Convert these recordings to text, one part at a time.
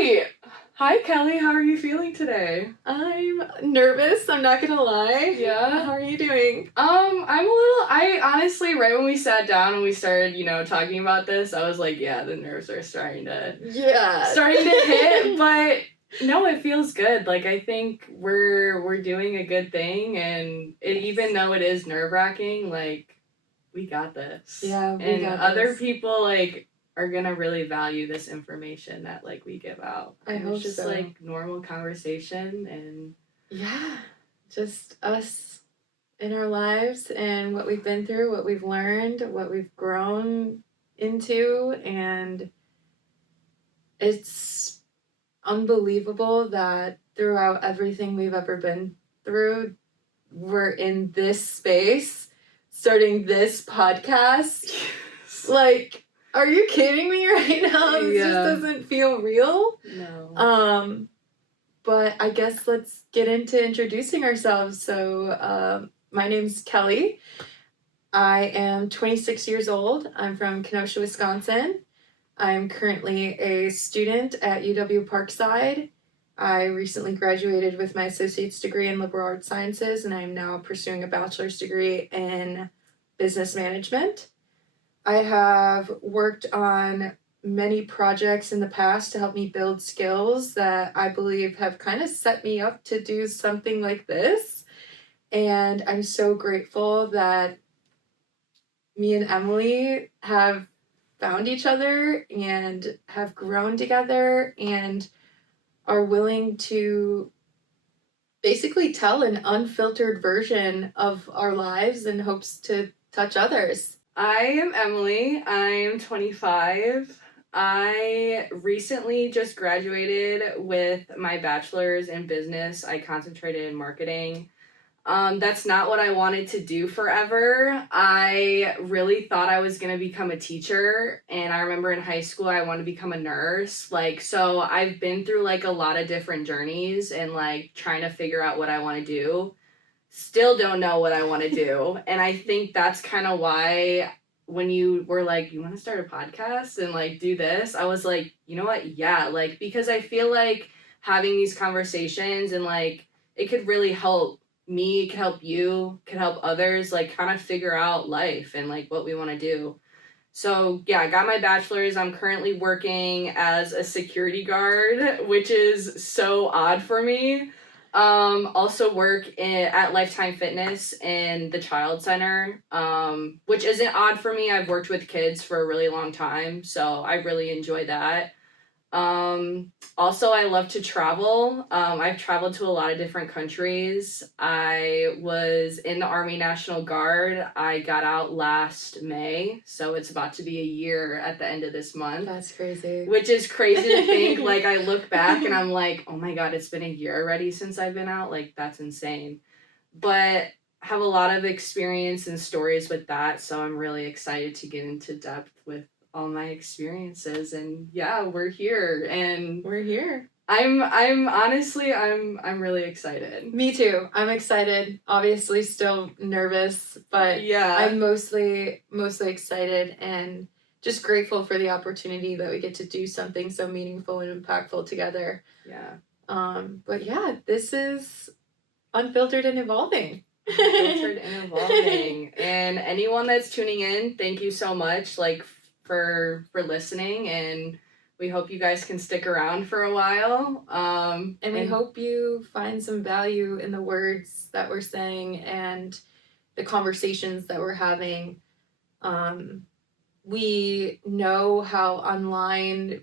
Hi! Hi, Kelly. How are you feeling today? I'm nervous, I'm not gonna lie. Yeah? How are you doing? I honestly, right when we sat down and we started, talking about this, I was like, yeah, the nerves are starting to hit, but no, it feels good. Like, I think we're doing a good thing, and even though it is nerve-wracking, like, we got this. Yeah, we and got other this. people, like, are gonna really value this information that, like, we give out. I And hope it's just so. like normal conversation, and Yeah, just us in our lives and what we've been through, what we've learned, what we've grown into, and it's unbelievable that throughout everything we've ever been through, we're in this space, starting this podcast. Like, are you kidding me right now? This just doesn't feel real. No. But I guess let's get into introducing ourselves. So, my name's Kelly. I am 26 years old. I'm from Kenosha, Wisconsin. I'm currently a student at UW Parkside. I recently graduated with my associate's degree in liberal arts sciences, and I'm now pursuing a bachelor's degree in business management. I have worked on many projects in the past to help me build skills that I believe have kind of set me up to do something like this. And I'm so grateful that me and Emily have found each other and have grown together and are willing to basically tell an unfiltered version of our lives in hopes to touch others. I am Emily. I'm 25. I recently just graduated with my bachelor's in business. I concentrated in marketing. That's not what I wanted to do forever. I really thought I was going to become a teacher, and I remember in high school I wanted to become a nurse. So I've been through like a lot of different journeys and like trying to figure out what I want to do. Still don't know what I want to do. And I think that's kind of why when you were like, you want to start a podcast and like do this, I was like, you know what? Yeah, like, because I feel like having these conversations and like it could really help me, it could help you, could help others, like kind of figure out life and like what we want to do. So yeah, I got my bachelor's. I'm currently working as a security guard, which is so odd for me. Also work at Lifetime Fitness in the Child Center, which isn't odd for me. I've worked with kids for a really long time, so I really enjoy that. Also, I love to travel. I've traveled to a lot of different countries. I was in the Army National Guard. I got out last May, so it's about to be a year at the end of this month. That's crazy. Which is crazy to think. Like, I look back and I'm like, oh my God, it's been a year already since I've been out. Like, that's insane. But have a lot of experience and stories with that, so I'm really excited to get into depth with all my experiences. And yeah, we're here. I'm honestly really excited. Me too. I'm excited. Obviously still nervous, but yeah, I'm mostly excited and just grateful for the opportunity that we get to do something so meaningful and impactful together. Yeah. But yeah, this is Unfiltered and Evolving. Unfiltered and Evolving. And anyone that's tuning in, thank you so much for listening, and we hope you guys can stick around for a while. And we hope you find some value in the words that we're saying and the conversations that we're having. We know how online,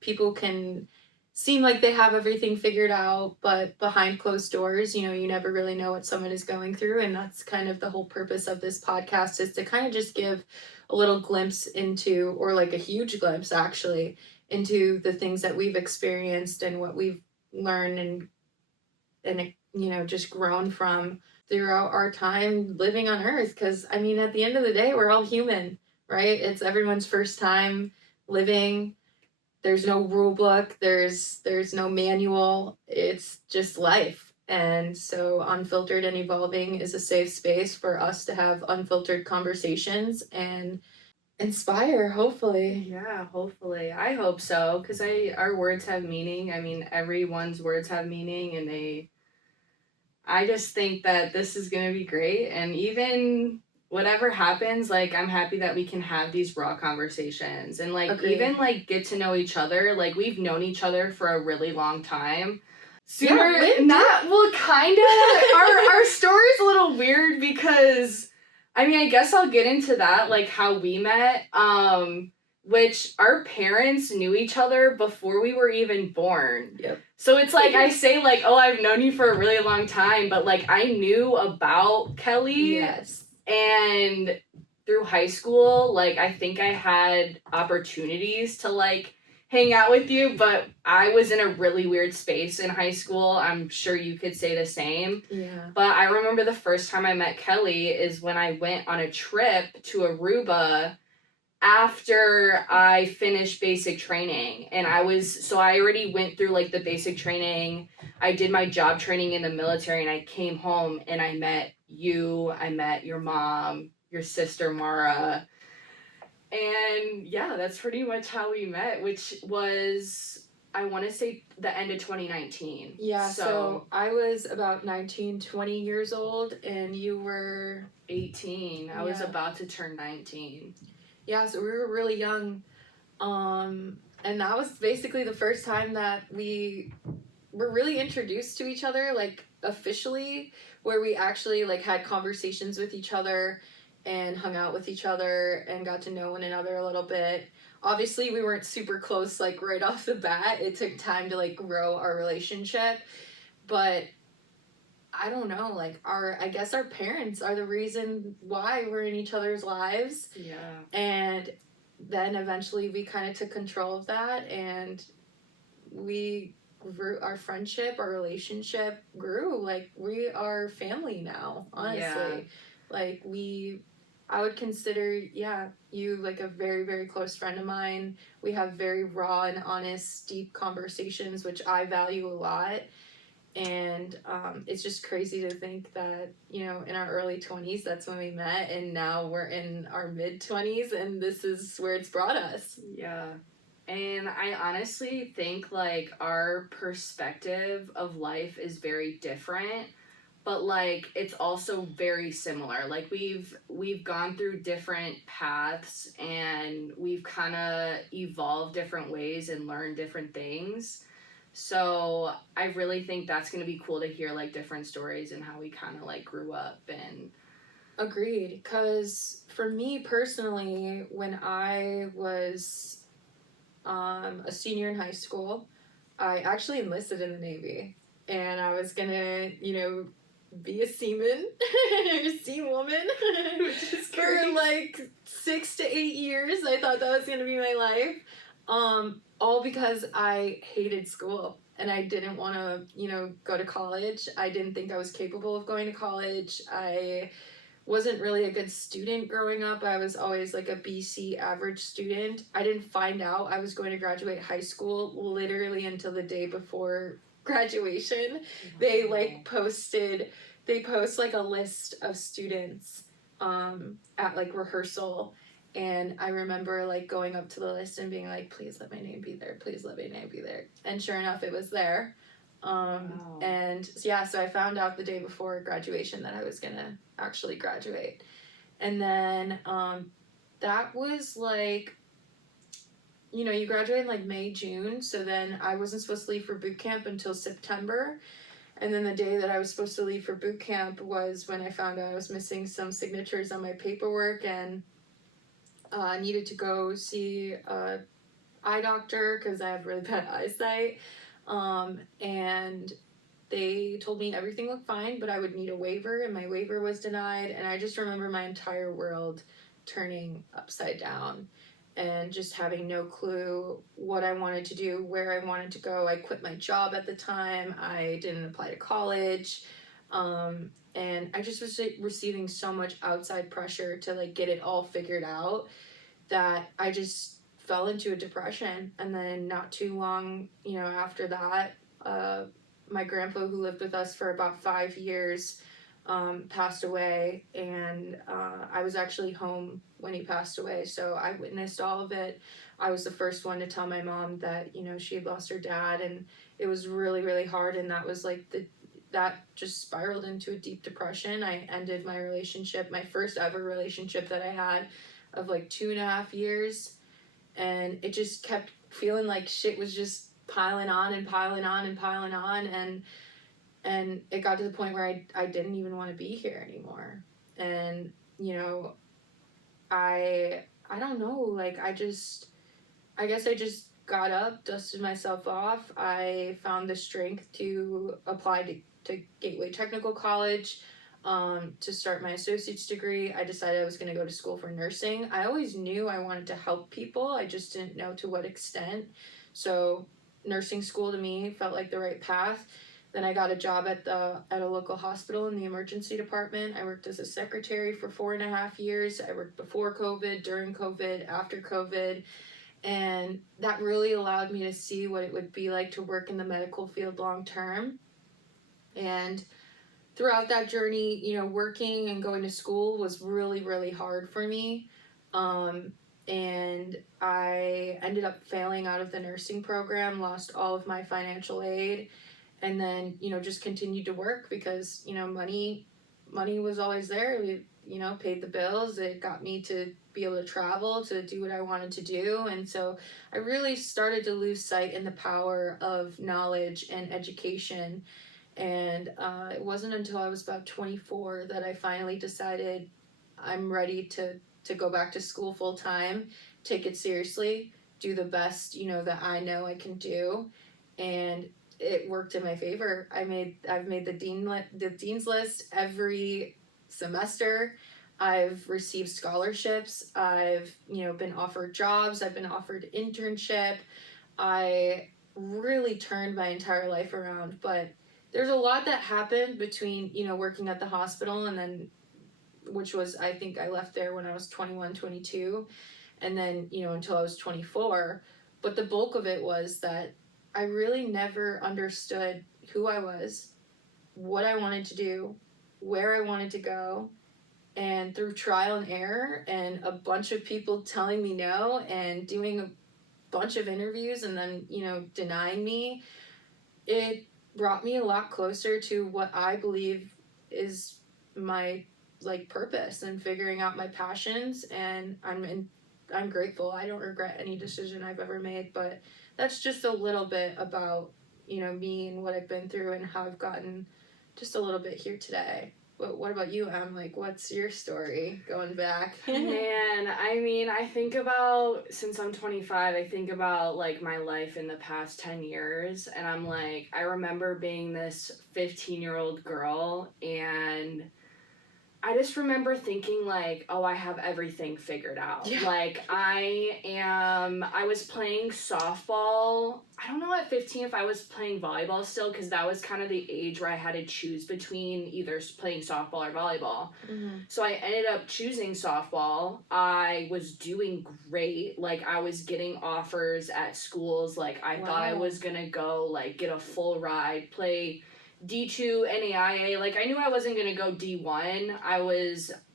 people can seem like they have everything figured out, but behind closed doors, you never really know what someone is going through. And that's kind of the whole purpose of this podcast, is to kind of just give a little glimpse into, or like a huge glimpse actually, into the things that we've experienced and what we've learned and just grown from throughout our time living on Earth. Because I mean, at the end of the day, we're all human, right? It's everyone's first time living. There's no rule book, there's no manual, it's just life. And so Unfiltered and Evolving is a safe space for us to have unfiltered conversations and inspire, hopefully. Yeah, hopefully. I hope so, because our words have meaning. I mean, everyone's words have meaning, and I just think that this is gonna be great, and even whatever happens, like I'm happy that we can have these raw conversations and like Agreed. even like get to know each other. Like we've known each other for a really long time. Yeah, Lynn Not well, kind of. Our story's a little weird because, I mean, I guess I'll get into that, like how we met. Which our parents knew each other before we were even born. Yep. So it's like I say, like, oh, I've known you for a really long time, but like I knew about Kelly. Yes. And through high school, like I think I had opportunities to like hang out with you, but I was in a really weird space in high school. I'm sure you could say the same. Yeah. But I remember the first time I met Kelly is when I went on a trip to Aruba after I finished basic training. And I already went through like the basic training. I did my job training in the military and I came home and I met you, I met your mom, your sister Mara. And yeah, that's pretty much how we met, which was, I want to say, the end of 2019. Yeah, so I was about 19, 20 years old, and you were 18. I was about to turn 19. Yeah, so we were really young. And that was basically the first time that we were really introduced to each other, like officially, where we actually like had conversations with each other and hung out with each other and got to know one another a little bit. Obviously, we weren't super close like right off the bat. It took time to like grow our relationship, but I don't know, like I guess our parents are the reason why we're in each other's lives. Yeah. And then eventually we kind of took control of that, and we grew our friendship, our relationship grew. Like we are family now, honestly. Yeah. Like I would consider, you like a very, very close friend of mine. We have very raw and honest, deep conversations, which I value a lot. And it's just crazy to think that, in our early 20s, that's when we met, and now we're in our mid 20s, and this is where it's brought us. Yeah. And I honestly think like our perspective of life is very different, but like it's also very similar. Like we've gone through different paths and we've kind of evolved different ways and learned different things. So I really think that's going to be cool to hear like different stories and how we kind of like grew up and Agreed, because for me personally, when I was a senior in high school, I actually enlisted in the Navy, and I was gonna, be a seaman, seawoman, for like 6 to 8 years. I thought that was gonna be my life, all because I hated school and I didn't want to, go to college. I didn't think I was capable of going to college. I wasn't really a good student growing up. I was always like a BC average student. I didn't find out I was going to graduate high school literally until the day before graduation. They post like a list of students at like rehearsal, and I remember like going up to the list and being like, please let my name be there, please let my name be there. And sure enough, it was there. Wow. And yeah, so I found out the day before graduation that I was gonna actually graduate. And then that was like, you graduate in like May, June, so then I wasn't supposed to leave for boot camp until September. And then the day that I was supposed to leave for boot camp was when I found out I was missing some signatures on my paperwork, and needed to go see a eye doctor because I have really bad eyesight. And they told me everything looked fine, but I would need a waiver, and my waiver was denied. And I just remember my entire world turning upside down and just having no clue what I wanted to do, where I wanted to go. I quit my job at the time. I didn't apply to college. And I just was receiving so much outside pressure to like get it all figured out that I just fell into a depression. And then not too long, after that, my grandpa, who lived with us for about 5 years, passed away, and I was actually home when he passed away, so I witnessed all of it. I was the first one to tell my mom that, you know, she had lost her dad, and it was really, really hard, and that was like that just spiraled into a deep depression. I ended my relationship, my first ever relationship that I had of like 2.5 years, and it just kept feeling like shit was just piling on and piling on and piling on, and it got to the point where I didn't even want to be here anymore. And you know, I don't know, like I guess I just got up, dusted myself off. I found the strength to apply to Gateway Technical College, to start my associate's degree. I decided I was going to go to school for nursing. I always knew I wanted to help people, I just didn't know to what extent. So nursing school to me felt like the right path. Then I got a job at a local hospital in the emergency department. I worked as a secretary for 4.5 years. I worked before COVID, during COVID, after COVID, and that really allowed me to see what it would be like to work in the medical field long term. And throughout that journey, you know, working and going to school was really, really hard for me. And I ended up failing out of the nursing program, lost all of my financial aid, and then, you know, just continued to work because, you know, money was always there. We, you know, paid the bills. It got me to be able to travel, to do what I wanted to do. And so I really started to lose sight in the power of knowledge and education. And it wasn't until I was about 24 that I finally decided I'm ready to go back to school full time, take it seriously, do the best, you know, that I know I can do. And it worked in my favor. I've made the dean's list every semester. I've received scholarships. I've, you know, been offered jobs. I've been offered internship. I really turned my entire life around. But there's a lot that happened between, you know, working at the hospital and then, which was, I think I left there when I was 21, 22, and then, you know, until I was 24. But the bulk of it was that I really never understood who I was, what I wanted to do, where I wanted to go. And through trial and error and a bunch of people telling me no and doing a bunch of interviews and then, you know, denying me, it brought me a lot closer to what I believe is my like purpose and figuring out my passions. And I'm grateful. I don't regret any decision I've ever made, but that's just a little bit about, you know, me and what I've been through and how I've gotten just a little bit here today. What about you, Em? Like, what's your story going back? Man, I mean, I think about, since I'm 25, I think about, like, my life in the past 10 years, and I'm like, I remember being this 15-year-old girl, and I just remember thinking, like, oh, I have everything figured out. Yeah. Like, I was playing softball. I don't know at 15 if I was playing volleyball still, because that was kind of the age where I had to choose between either playing softball or volleyball. Mm-hmm. So I ended up choosing softball. I was doing great. Like, I was getting offers at schools. Like, I thought I was going to go, like, get a full ride, play D2, NAIA. Like, I knew I wasn't going to go D1.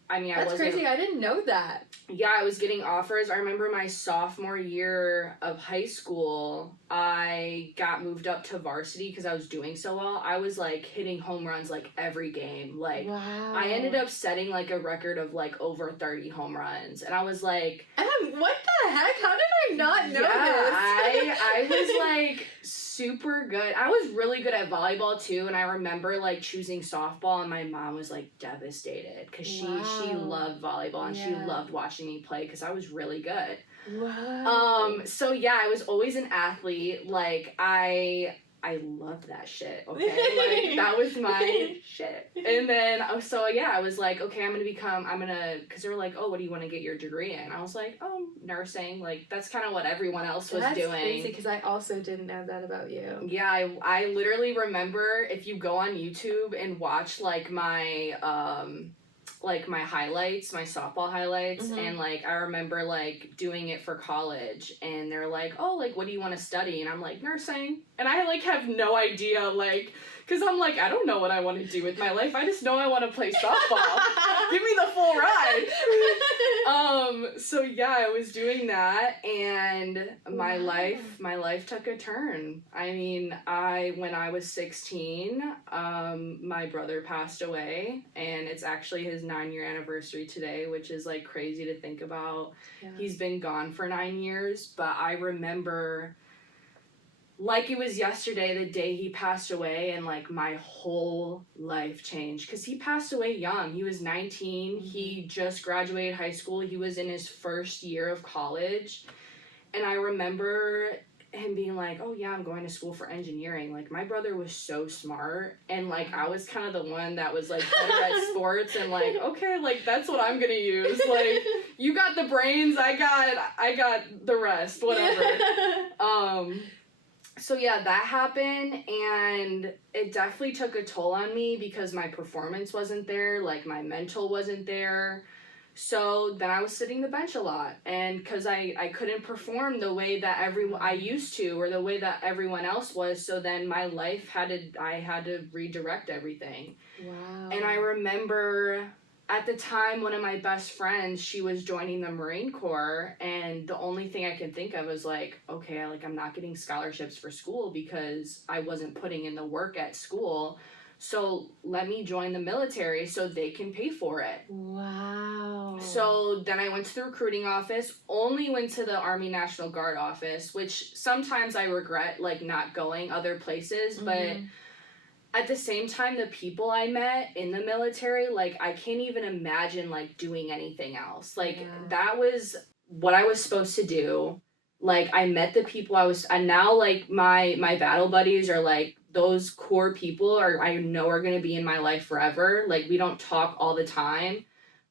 That's crazy. I didn't know that. Yeah, I was getting offers. I remember my sophomore year of high school, I got moved up to varsity because I was doing so well. I was, like, hitting home runs, like, every game. Like, wow. I ended up setting, like, a record of, like, over 30 home runs. And I was like... what the heck? How did I not know this? I was, like, super good. I was really good at volleyball, too. And I remember, like, choosing softball. And my mom was, like, devastated because she loved volleyball. And she loved watching me play because I was really good. Wow. So yeah, I was always an athlete. Like, I loved that shit, okay? Like, that was my shit. And then, so yeah, I was like, okay, because they were like, oh, what do you want to get your degree in? I was like, oh, nursing. Like, that's kind of what everyone else was doing. That's crazy, because I also didn't know that about you. Yeah, I literally remember, if you go on YouTube and watch, like, my highlights, my softball highlights, mm-hmm. and, like, I remember, like, doing it for college, and they're like, oh, like, what do you want to study? And I'm like, nursing. And I, like, have no idea, like, because I'm like, I don't know what I want to do with my life. I just know I want to play softball. Give me the full ride. So yeah, I was doing that, and my life took a turn. I mean, when I was 16, my brother passed away, and it's actually his 9-year anniversary today, which is, like, crazy to think about. Yeah. He's been gone for 9 years, but I remember, like it was yesterday, the day he passed away, and, like, my whole life changed, because he passed away young. He was 19. He just graduated high school. He was in his first year of college, and I remember him being like, oh yeah, I'm going to school for engineering. Like, my brother was so smart, and, like, I was kind of the one that was, like, better at sports, and, like, okay, like, that's what I'm gonna use. Like, you got the brains, I got the rest, whatever. So yeah, that happened, and it definitely took a toll on me, because my performance wasn't there, like, my mental wasn't there. So then I was sitting the bench a lot, and because I couldn't perform the way that I used to, or the way that everyone else was, so then my life I had to redirect everything. Wow. And I remember, at the time, one of my best friends, she was joining the Marine Corps, and the only thing I can think of was, like, okay, I'm not getting scholarships for school because I wasn't putting in the work at school, so let me join the military so they can pay for it. Wow. So then I went to the recruiting office, only went to the Army National Guard office, which sometimes I regret, like, not going other places, but at the same time, the people I met in the military, like, I can't even imagine, like, doing anything else. Like, that was what I was supposed to do. Like, I met the people and now, like, my battle buddies are, like, those core people I know are going to be in my life forever. Like, we don't talk all the time,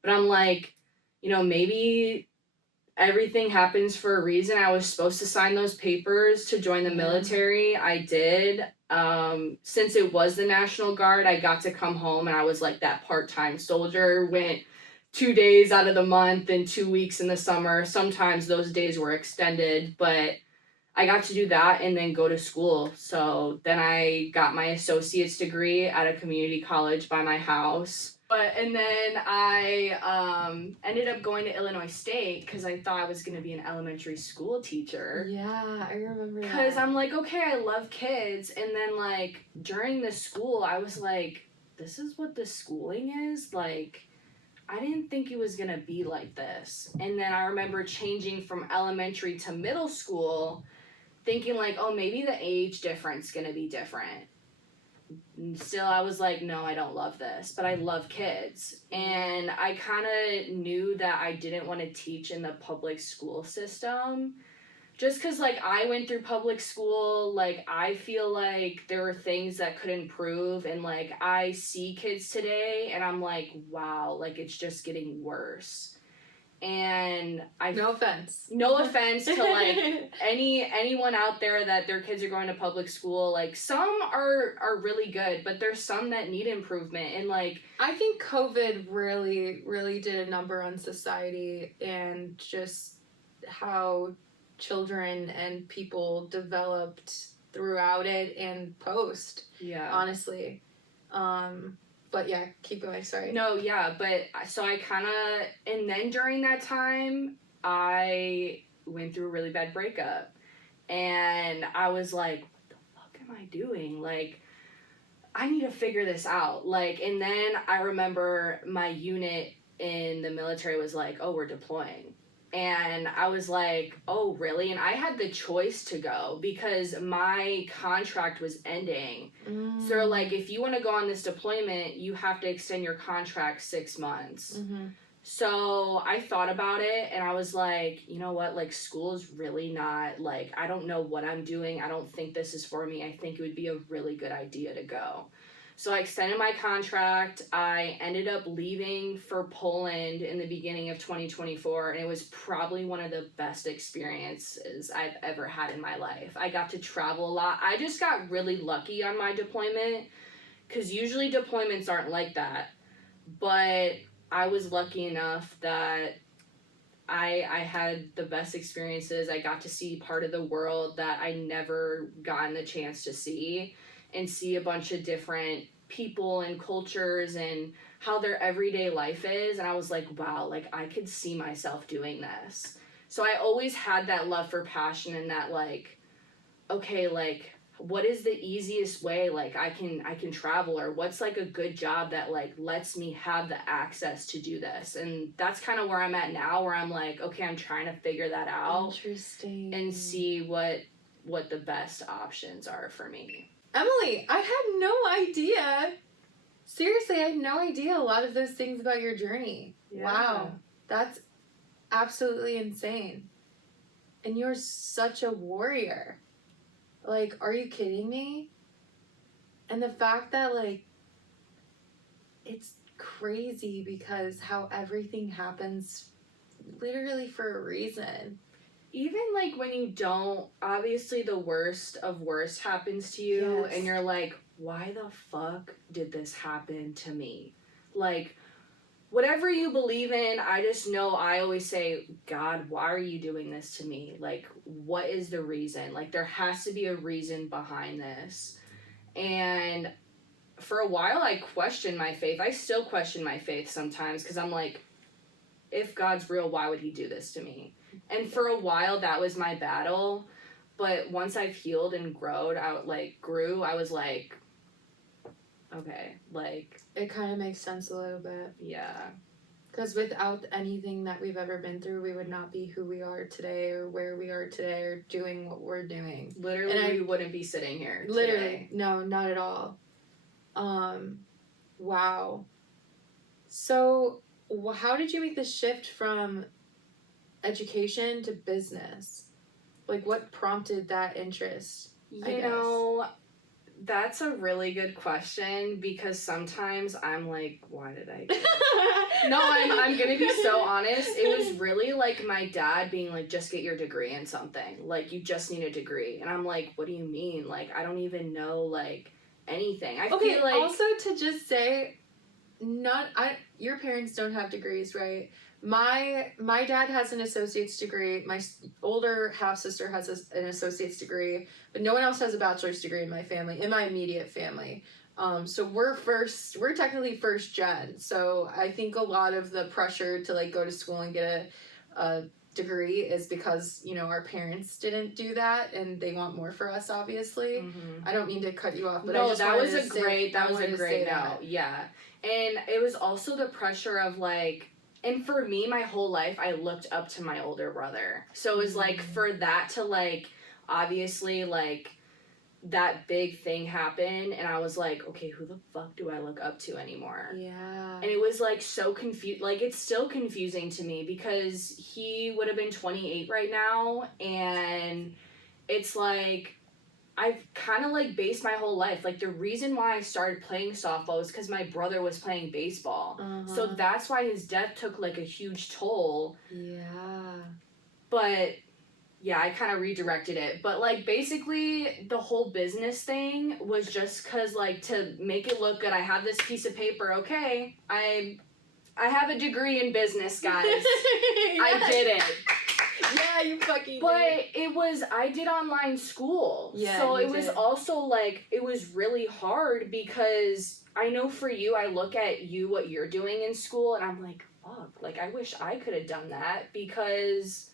but I'm like, maybe everything happens for a reason. I was supposed to sign those papers to join the military. I did. Since it was the National Guard, I got to come home, and I was, like, that part-time soldier. Went 2 days out of the month and 2 weeks in the summer. Sometimes those days were extended, but I got to do that and then go to school. So then I got my associate's degree at a community college by my house. And then I ended up going to Illinois State because I thought I was going to be an elementary school teacher. Yeah, I remember that. Because I'm like, okay, I love kids. And then, like, during the school, I was like, this is what the schooling is? Like, I didn't think it was going to be like this. And then I remember changing from elementary to middle school, thinking, like, oh, maybe the age difference is going to be different. And still, I was like, no, I don't love this, but I love kids. And I kind of knew that I didn't want to teach in the public school system. Just because, like, I went through public school, like, I feel like there were things that could improve. And, like, I see kids today, and I'm like, wow, like, it's just getting worse. And no offense to, like, anyone out there that their kids are going to public school. Like, some are really good, but there's some that need improvement. And, like, I think COVID really did a number on society, and just how children and people developed throughout it and post. Yeah, honestly. But yeah, keep going, sorry. No, yeah, but so I kind of, and then during that time, I went through a really bad breakup, and I was like, what the fuck am I doing? Like, I need to figure this out. Like, and then I remember my unit in the military was like, oh, we're deploying. And I was like, oh, really? And I had the choice to go because my contract was ending. So they're like, if you want to go on this deployment, you have to extend your contract 6 months. So I thought about it, and I was like, you know what? Like, school is really not, like, I don't know what I'm doing. I don't think this is for me. I think it would be a really good idea to go. So I extended my contract. I ended up leaving for Poland in the beginning of 2024, and it was probably one of the best experiences I've ever had in my life. I got to travel a lot. I just got really lucky on my deployment, because usually deployments aren't like that. But I was lucky enough that I had the best experiences. I got to see part of the world that I never gotten the chance to see, and see a bunch of different people and cultures and how their everyday life is. And I was like, wow, like I could see myself doing this. So I always had that love for passion and that like, okay, like what is the easiest way like I can travel, or what's like a good job that like lets me have the access to do this. And that's kind of where I'm at now, where I'm like, okay, I'm trying to figure that out. Interesting. And see what the best options are for me. Emily, I had no idea. Seriously, I had no idea a lot of those things about your journey. Yeah. Wow. That's absolutely insane. And you're such a warrior. Like, are you kidding me? And the fact that, like, it's crazy because how everything happens literally for a reason. Even like when you don't, obviously the worst of worst happens to you, Yes. and you're like, why the fuck did this happen to me? Like, whatever you believe in, I just know I always say, God, why are you doing this to me? Like, what is the reason? Like, there has to be a reason behind this. And for a while, I questioned my faith. I still question my faith sometimes because I'm like, if God's real, why would he do this to me? And for a while, that was my battle. But once I've healed and grew, I was like, okay, like, It kind of makes sense a little bit. yeah. Because without anything that we've ever been through, we would not be who we are today or where we are today or doing what we're doing. Literally, we wouldn't be sitting here Literally. today. No, not at all. Wow. So, how did you make the shift from education to business? Like, what prompted that interest? You know, that's a really good question, because sometimes I'm like, why did I do that? No, I'm gonna be so honest. It was really like my dad being like, just get your degree in something. Like, you just need a degree. And I'm like, what do you mean? Like, I don't even know, like, anything. I feel like... also to just say, your parents don't have degrees, right? My dad has an associate's degree. My older half-sister has an associate's degree, but no one else has a bachelor's degree in my family, in my immediate family. So we're technically first gen. So I think a lot of the pressure to like go to school and get a degree is because, you know, our parents didn't do that and they want more for us, obviously. Mm-hmm. I don't mean to cut you off, but no, I just that was a wanted great no. Yeah. And it was also the pressure of like, and for me, my whole life, I looked up to my older brother. So it was like, for that to like, obviously like, that big thing happened, and I was like, okay, who the fuck do I look up to anymore? Yeah. And it was like so confused. Like, it's still confusing to me because he would have been 28 right now, and it's like, I've kind of like based my whole life. Like, the reason why I started playing softball was because my brother was playing baseball. So that's why his death took like a huge toll. Yeah. But yeah, I kind of redirected it. But like, basically the whole business thing was just because like, to make it look good, I have this piece of paper. Okay, I have a degree in business, guys. Yes. I did it. Yeah, you fucking But did. I did online school. Yeah, so you it was did. also like, it was really hard because I know for you, I look at you, what you're doing in school, and I'm like, fuck, like, I wish I could have done that, because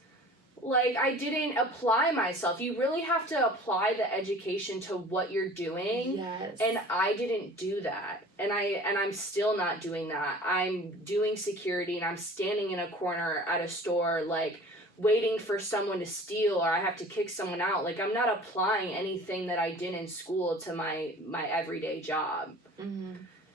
like, I didn't apply myself. You really have to apply the education to what you're doing. Yes. And I didn't do that. And I'm still not doing that. I'm doing security, and I'm standing in a corner at a store, like, waiting for someone to steal, or I have to kick someone out. Like, I'm not applying anything that I did in school to my everyday job. Mm-hmm.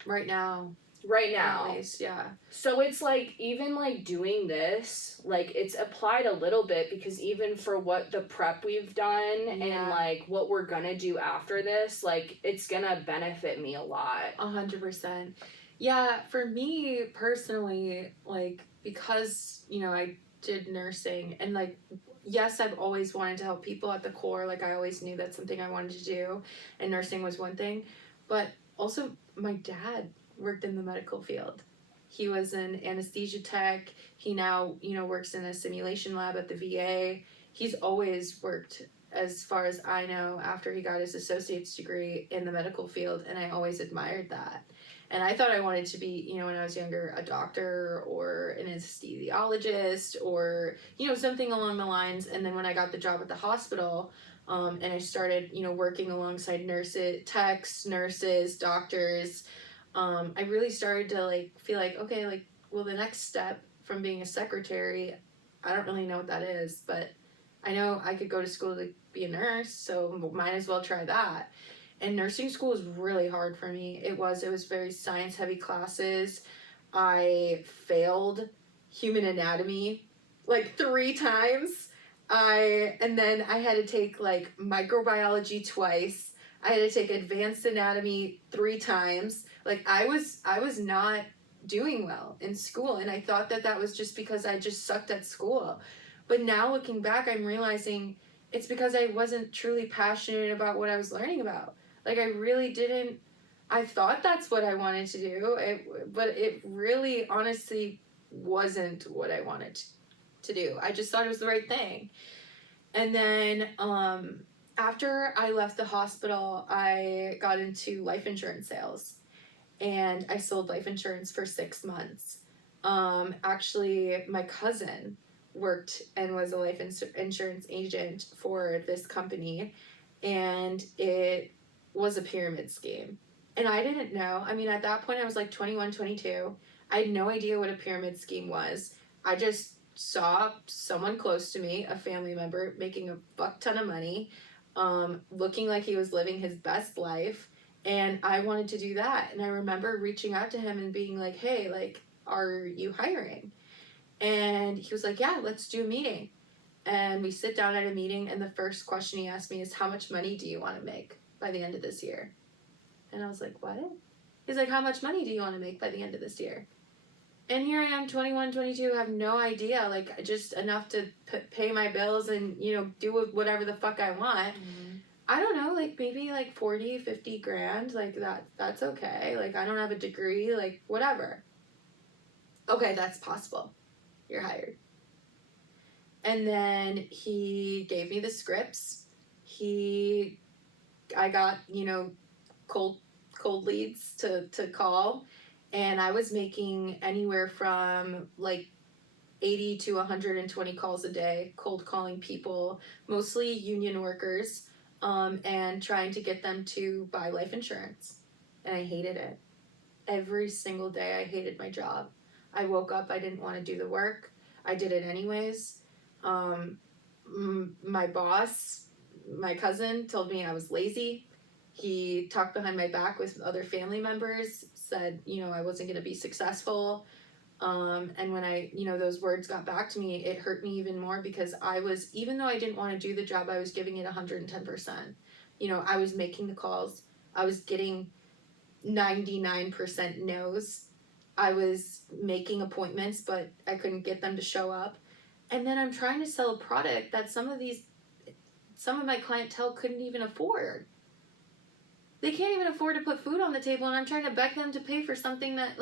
Right now. At least, yeah. So it's like, even like doing this, like, it's applied a little bit, because even for what the prep we've done and like what we're gonna do after this, like, it's gonna benefit me a lot. 100%. Yeah, for me personally, like, because, you know, I did nursing, and like, yes, I've always wanted to help people at the core. Like, I always knew that's something I wanted to do, and nursing was one thing. But also, my dad worked in the medical field. He was an anesthesia tech. He now, works in a simulation lab at the VA. He's always worked, as far as I know, after he got his associate's degree in the medical field, and I always admired that. And I thought I wanted to be, when I was younger, a doctor or an anesthesiologist or, something along the lines. And then when I got the job at the hospital, and I started, working alongside nurses, techs, nurses, doctors, I really started to feel like, okay, well, the next step from being a secretary, I don't really know what that is, but I know I could go to school to be a nurse, so might as well try that. And nursing school was really hard for me. It was very science heavy classes. I failed human anatomy 3 times. And then I had to take microbiology twice. I had to take advanced anatomy 3 times. I was not doing well in school, and I thought that was just because I just sucked at school. But now looking back, I'm realizing it's because I wasn't truly passionate about what I was learning about. I really didn't. I thought that's what I wanted to do, but it really honestly wasn't what I wanted to do. I just thought it was the right thing. And then after I left the hospital, I got into life insurance sales, and I sold life insurance for 6 months. Actually, my cousin worked and was a life insurance agent for this company, and it was a pyramid scheme. And I didn't know. I mean, at that point, I was 21, 22. I had no idea what a pyramid scheme was. I just saw someone close to me, a family member, making a buck ton of money, looking like he was living his best life, and I wanted to do that. And I remember reaching out to him and being like, hey, are you hiring? And he was like, yeah, let's do a meeting. And we sit down at a meeting, and the first question he asked me is, how much money do you want to make by the end of this year? And I was like, what? He's like, how much money do you want to make by the end of this year? And here I am, 21, 22, have no idea, just enough to pay my bills and, do whatever the fuck I want. Mm-hmm. I don't know, maybe 40, 50 grand, that's okay. I don't have a degree, whatever. Okay, that's possible. You're hired. And then he gave me the scripts. I got, cold leads to call, and I was making anywhere from 80 to 120 calls a day, cold calling people, mostly union workers, and trying to get them to buy life insurance. And I hated it. Every single day I hated my job. I woke up, I didn't want to do the work. I did it anyways. My boss, my cousin, told me I was lazy. He talked behind my back with other family members, said, I wasn't going to be successful. And when those words got back to me, it hurt me even more, because even though I didn't want to do the job, I was giving it 110%. I was making the calls. I was getting 99% no's. I was making appointments, but I couldn't get them to show up. And then I'm trying to sell a product that some of my clientele couldn't even afford. They can't even afford to put food on the table, and I'm trying to beg them to pay for something that,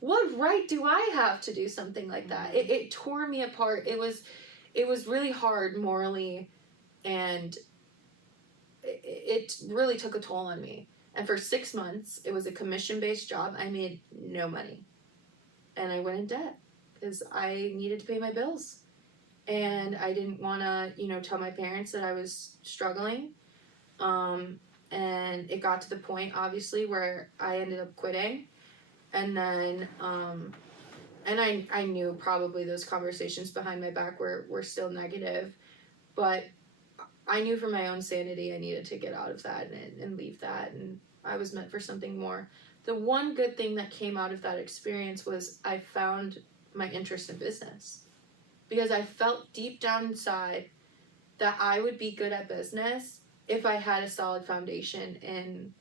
what right do I have to do something like that? It tore me apart. It was really hard morally, and it really took a toll on me. And for 6 months, it was a commission-based job. I made no money. And I went in debt because I needed to pay my bills. And I didn't want to, tell my parents that I was struggling. And it got to the point, obviously, where I ended up quitting. And then, and I knew probably those conversations behind my back were still negative. But I knew for my own sanity I needed to get out of that and leave that, and I was meant for something more. The one good thing that came out of that experience was I found my interest in business, because I felt deep down inside that I would be good at business if I had a solid foundation in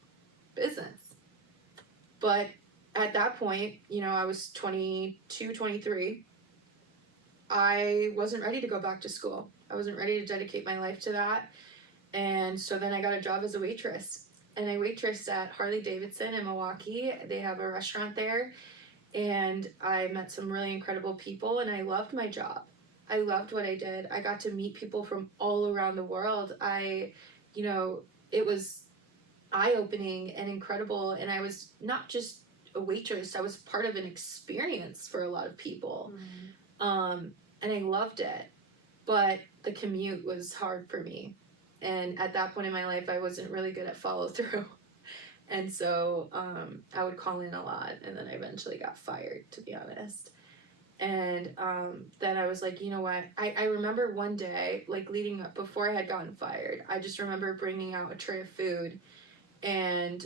business. But at that point, I was 22, 23. I wasn't ready to go back to school. I wasn't ready to dedicate my life to that. And so then I got a job as a waitress. And I waitressed at Harley Davidson in Milwaukee. They have a restaurant there. and I met some really incredible people, and I loved my job. I loved what I did. I got to meet people from all around the world. It was eye-opening and incredible, and I was not just a waitress, I was part of an experience for a lot of people. And I loved it, but the commute was hard for me, and at that point in my life I wasn't really good at follow-through. And so I would call in a lot, and then I eventually got fired, to be honest. And then I was like, you know what? I remember one day, like leading up before I had gotten fired, I just remember bringing out a tray of food and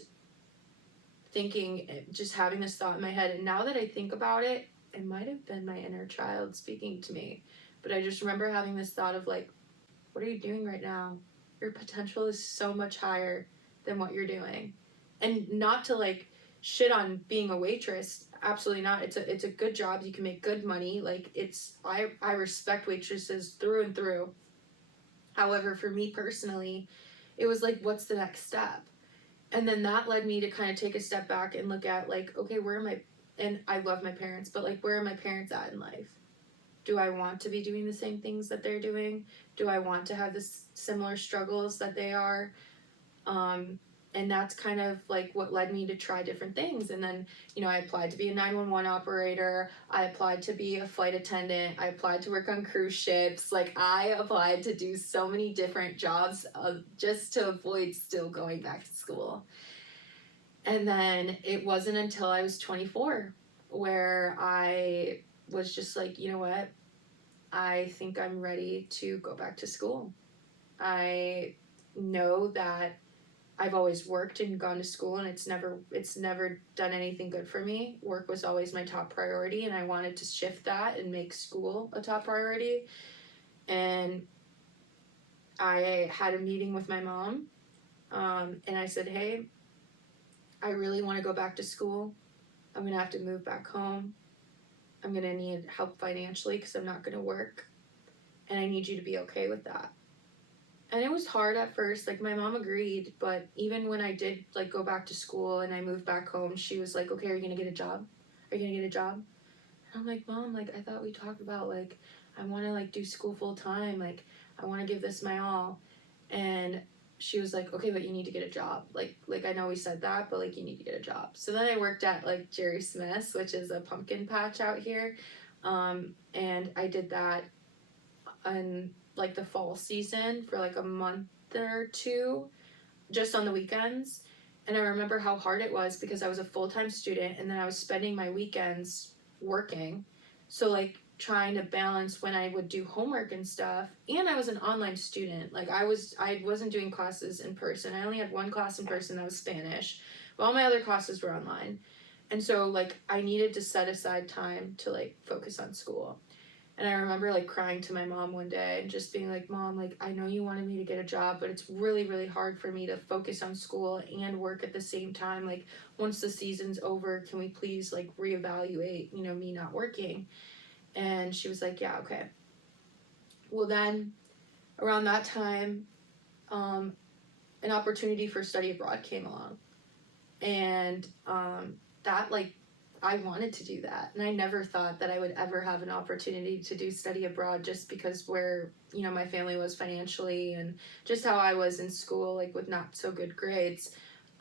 thinking, just having this thought in my head. And now that I think about it, it might have been my inner child speaking to me. But I just remember having this thought of like, what are you doing right now? Your potential is so much higher than what you're doing. And not to like shit on being a waitress, absolutely not. It's a good job. You can make good money. Like I respect waitresses through and through. However, for me personally, it was like, what's the next step? And then that led me to kind of take a step back and look at like, okay, where am I? And I love my parents, but like, where are my parents at in life? Do I want to be doing the same things that they're doing? Do I want to have this similar struggles that they are? And that's kind of like what led me to try different things. And then, I applied to be a 911 operator. I applied to be a flight attendant. I applied to work on cruise ships. Like, I applied to do so many different jobs just to avoid still going back to school. And then it wasn't until I was 24 where I was just like, you know what? I think I'm ready to go back to school. I know that I've always worked and gone to school, and it's never done anything good for me. Work was always my top priority, and I wanted to shift that and make school a top priority. And I had a meeting with my mom, and I said, hey, I really want to go back to school. I'm going to have to move back home. I'm going to need help financially because I'm not going to work, and I need you to be okay with that. And it was hard at first, like my mom agreed, but even when I did like go back to school and I moved back home, she was like, okay, are you gonna get a job? Are you gonna get a job? And I'm like, Mom, like I thought we talked about like I wanna like do school full time, like I wanna give this my all. And she was like, okay, but you need to get a job. Like I know we said that, but like you need to get a job. So then I worked at like Jerry Smith's, which is a pumpkin patch out here. And I did that in like the fall season for like a month or two, just on the weekends. And I remember how hard it was because I was a full-time student and then I was spending my weekends working. So like trying to balance when I would do homework and stuff. And I was an online student. Like I wasn't doing classes in person. I only had one class in person that was Spanish, but all my other classes were online. And so like I needed to set aside time to like focus on school. And I remember like crying to my mom one day and just being like, Mom, like I know you wanted me to get a job, but it's really, really hard for me to focus on school and work at the same time. Like once the season's over, can we please like reevaluate, me not working? And she was like, yeah, okay. Well then around that time, an opportunity for study abroad came along. And that like I wanted to do that, and I never thought that I would ever have an opportunity to do study abroad just because where my family was financially and just how I was in school, like with not so good grades.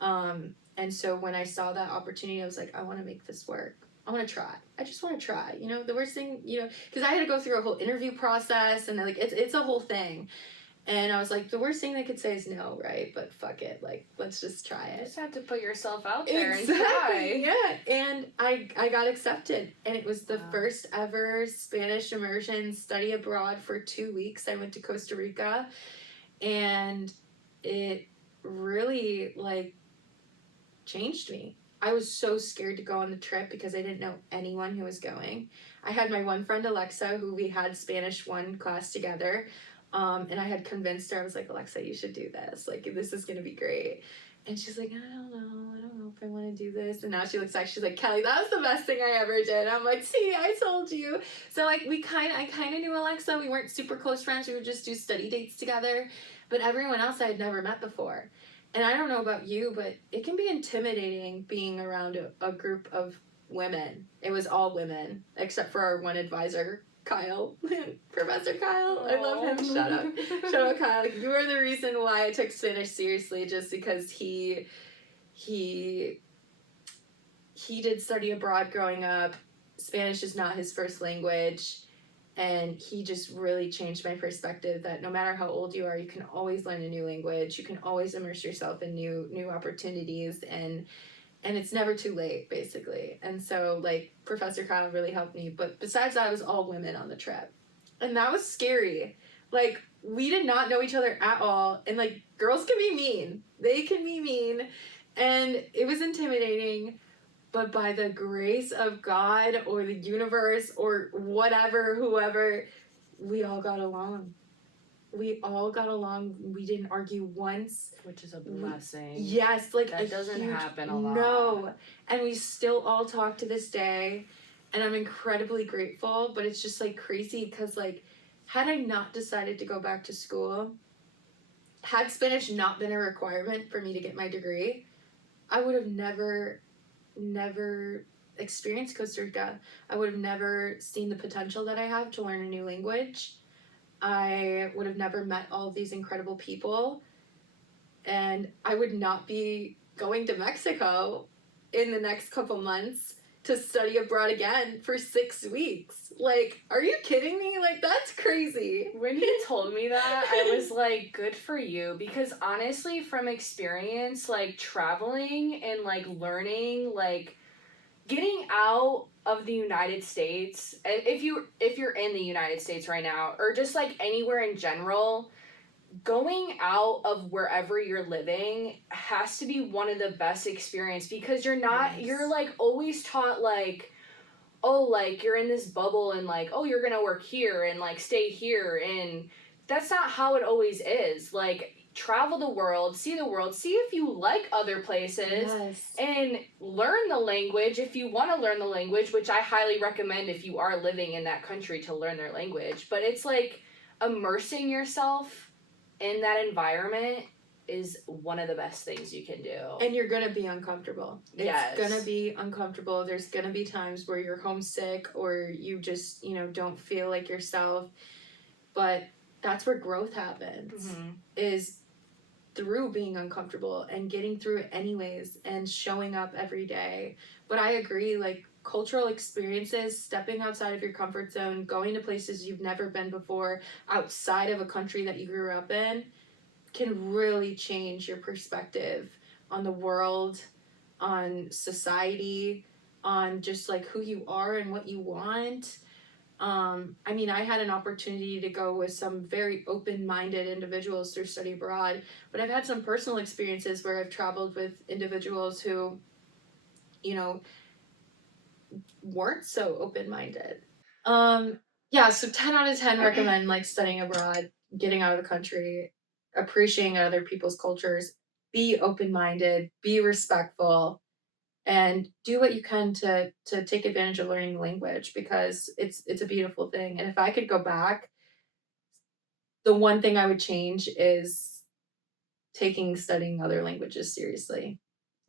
And so when I saw that opportunity, I was like, I want to make this work. I want to try. I just want to try. The worst thing, because I had to go through a whole interview process and like it's a whole thing. And I was like, the worst thing they could say is no, right? But fuck it, like let's just try it. You just have to put yourself out there and try. Yeah, and I got accepted, and it was the first ever Spanish immersion study abroad for 2 weeks. I went to Costa Rica, and it really like changed me. I was so scared to go on the trip because I didn't know anyone who was going. I had my one friend Alexa, who we had Spanish 1 class together. And I had convinced her, I was like, Alexa, you should do this. Like, this is going to be great. And she's like, I don't know if I want to do this. And now she looks back, she's like, Kelly, that was the best thing I ever did. And I'm like, see, I told you. So like, I kind of knew Alexa. We weren't super close friends. We would just do study dates together. But everyone else I had never met before. And I don't know about you, but it can be intimidating being around a group of women. It was all women, except for our one advisor, Kyle. Professor Kyle. I love him. Shout out. Shout out, Kyle. You are the reason why I took Spanish seriously, just because he did study abroad growing up. Spanish is not his first language. And he just really changed my perspective that no matter how old you are, you can always learn a new language. You can always immerse yourself in new opportunities, and it's never too late, basically. And so, like, Professor Kyle really helped me. But besides that, it was all women on the trip. And that was scary. Like, we did not know each other at all. And, like, girls can be mean. They can be mean. And it was intimidating. But by the grace of God or the universe or whatever, whoever, we all got along. We all got along. We didn't argue once. Which is a blessing. Yes, like that doesn't happen a lot. No. And we still all talk to this day. And I'm incredibly grateful. But it's just like crazy because, like, had I not decided to go back to school, had Spanish not been a requirement for me to get my degree, I would have never experienced Costa Rica. I would have never seen the potential that I have to learn a new language. I would have never met all of these incredible people. And I would not be going to Mexico in the next couple months to study abroad again for 6 weeks. Like, are you kidding me? Like, that's crazy. When you told me that, I was like, good for you. Because honestly, from experience, like, traveling and, like, learning, like, getting out of the United States, if you're in the United States right now, or just, like, anywhere in general, going out of wherever you're living has to be one of the best experience, because you're like always taught, like, oh, like, you're in this bubble and, like, oh, you're gonna work here and, like, stay here, and that's not how it always is. Like, travel the world, see if you like other places, and learn the language if you want to learn the language, which I highly recommend if you are living in that country to learn their language. But it's like immersing yourself in that environment is one of the best things you can do. And you're gonna be uncomfortable. Yes. It's gonna be uncomfortable. There's gonna be times where you're homesick or you just, don't feel like yourself. But that's where growth happens, is through being uncomfortable and getting through it anyways and showing up every day. But I agree, like, cultural experiences, stepping outside of your comfort zone, going to places you've never been before, outside of a country that you grew up in, can really change your perspective on the world, on society, on just, like, who you are and what you want. I mean, I had an opportunity to go with some very open-minded individuals through study abroad, but I've had some personal experiences where I've traveled with individuals who, weren't so open-minded. Yeah, so 10 out of 10 recommend, like, studying abroad, getting out of the country, appreciating other people's cultures, be open-minded, be respectful, and do what you can to take advantage of learning the language, because it's a beautiful thing. And if I could go back, the one thing I would change is studying other languages seriously.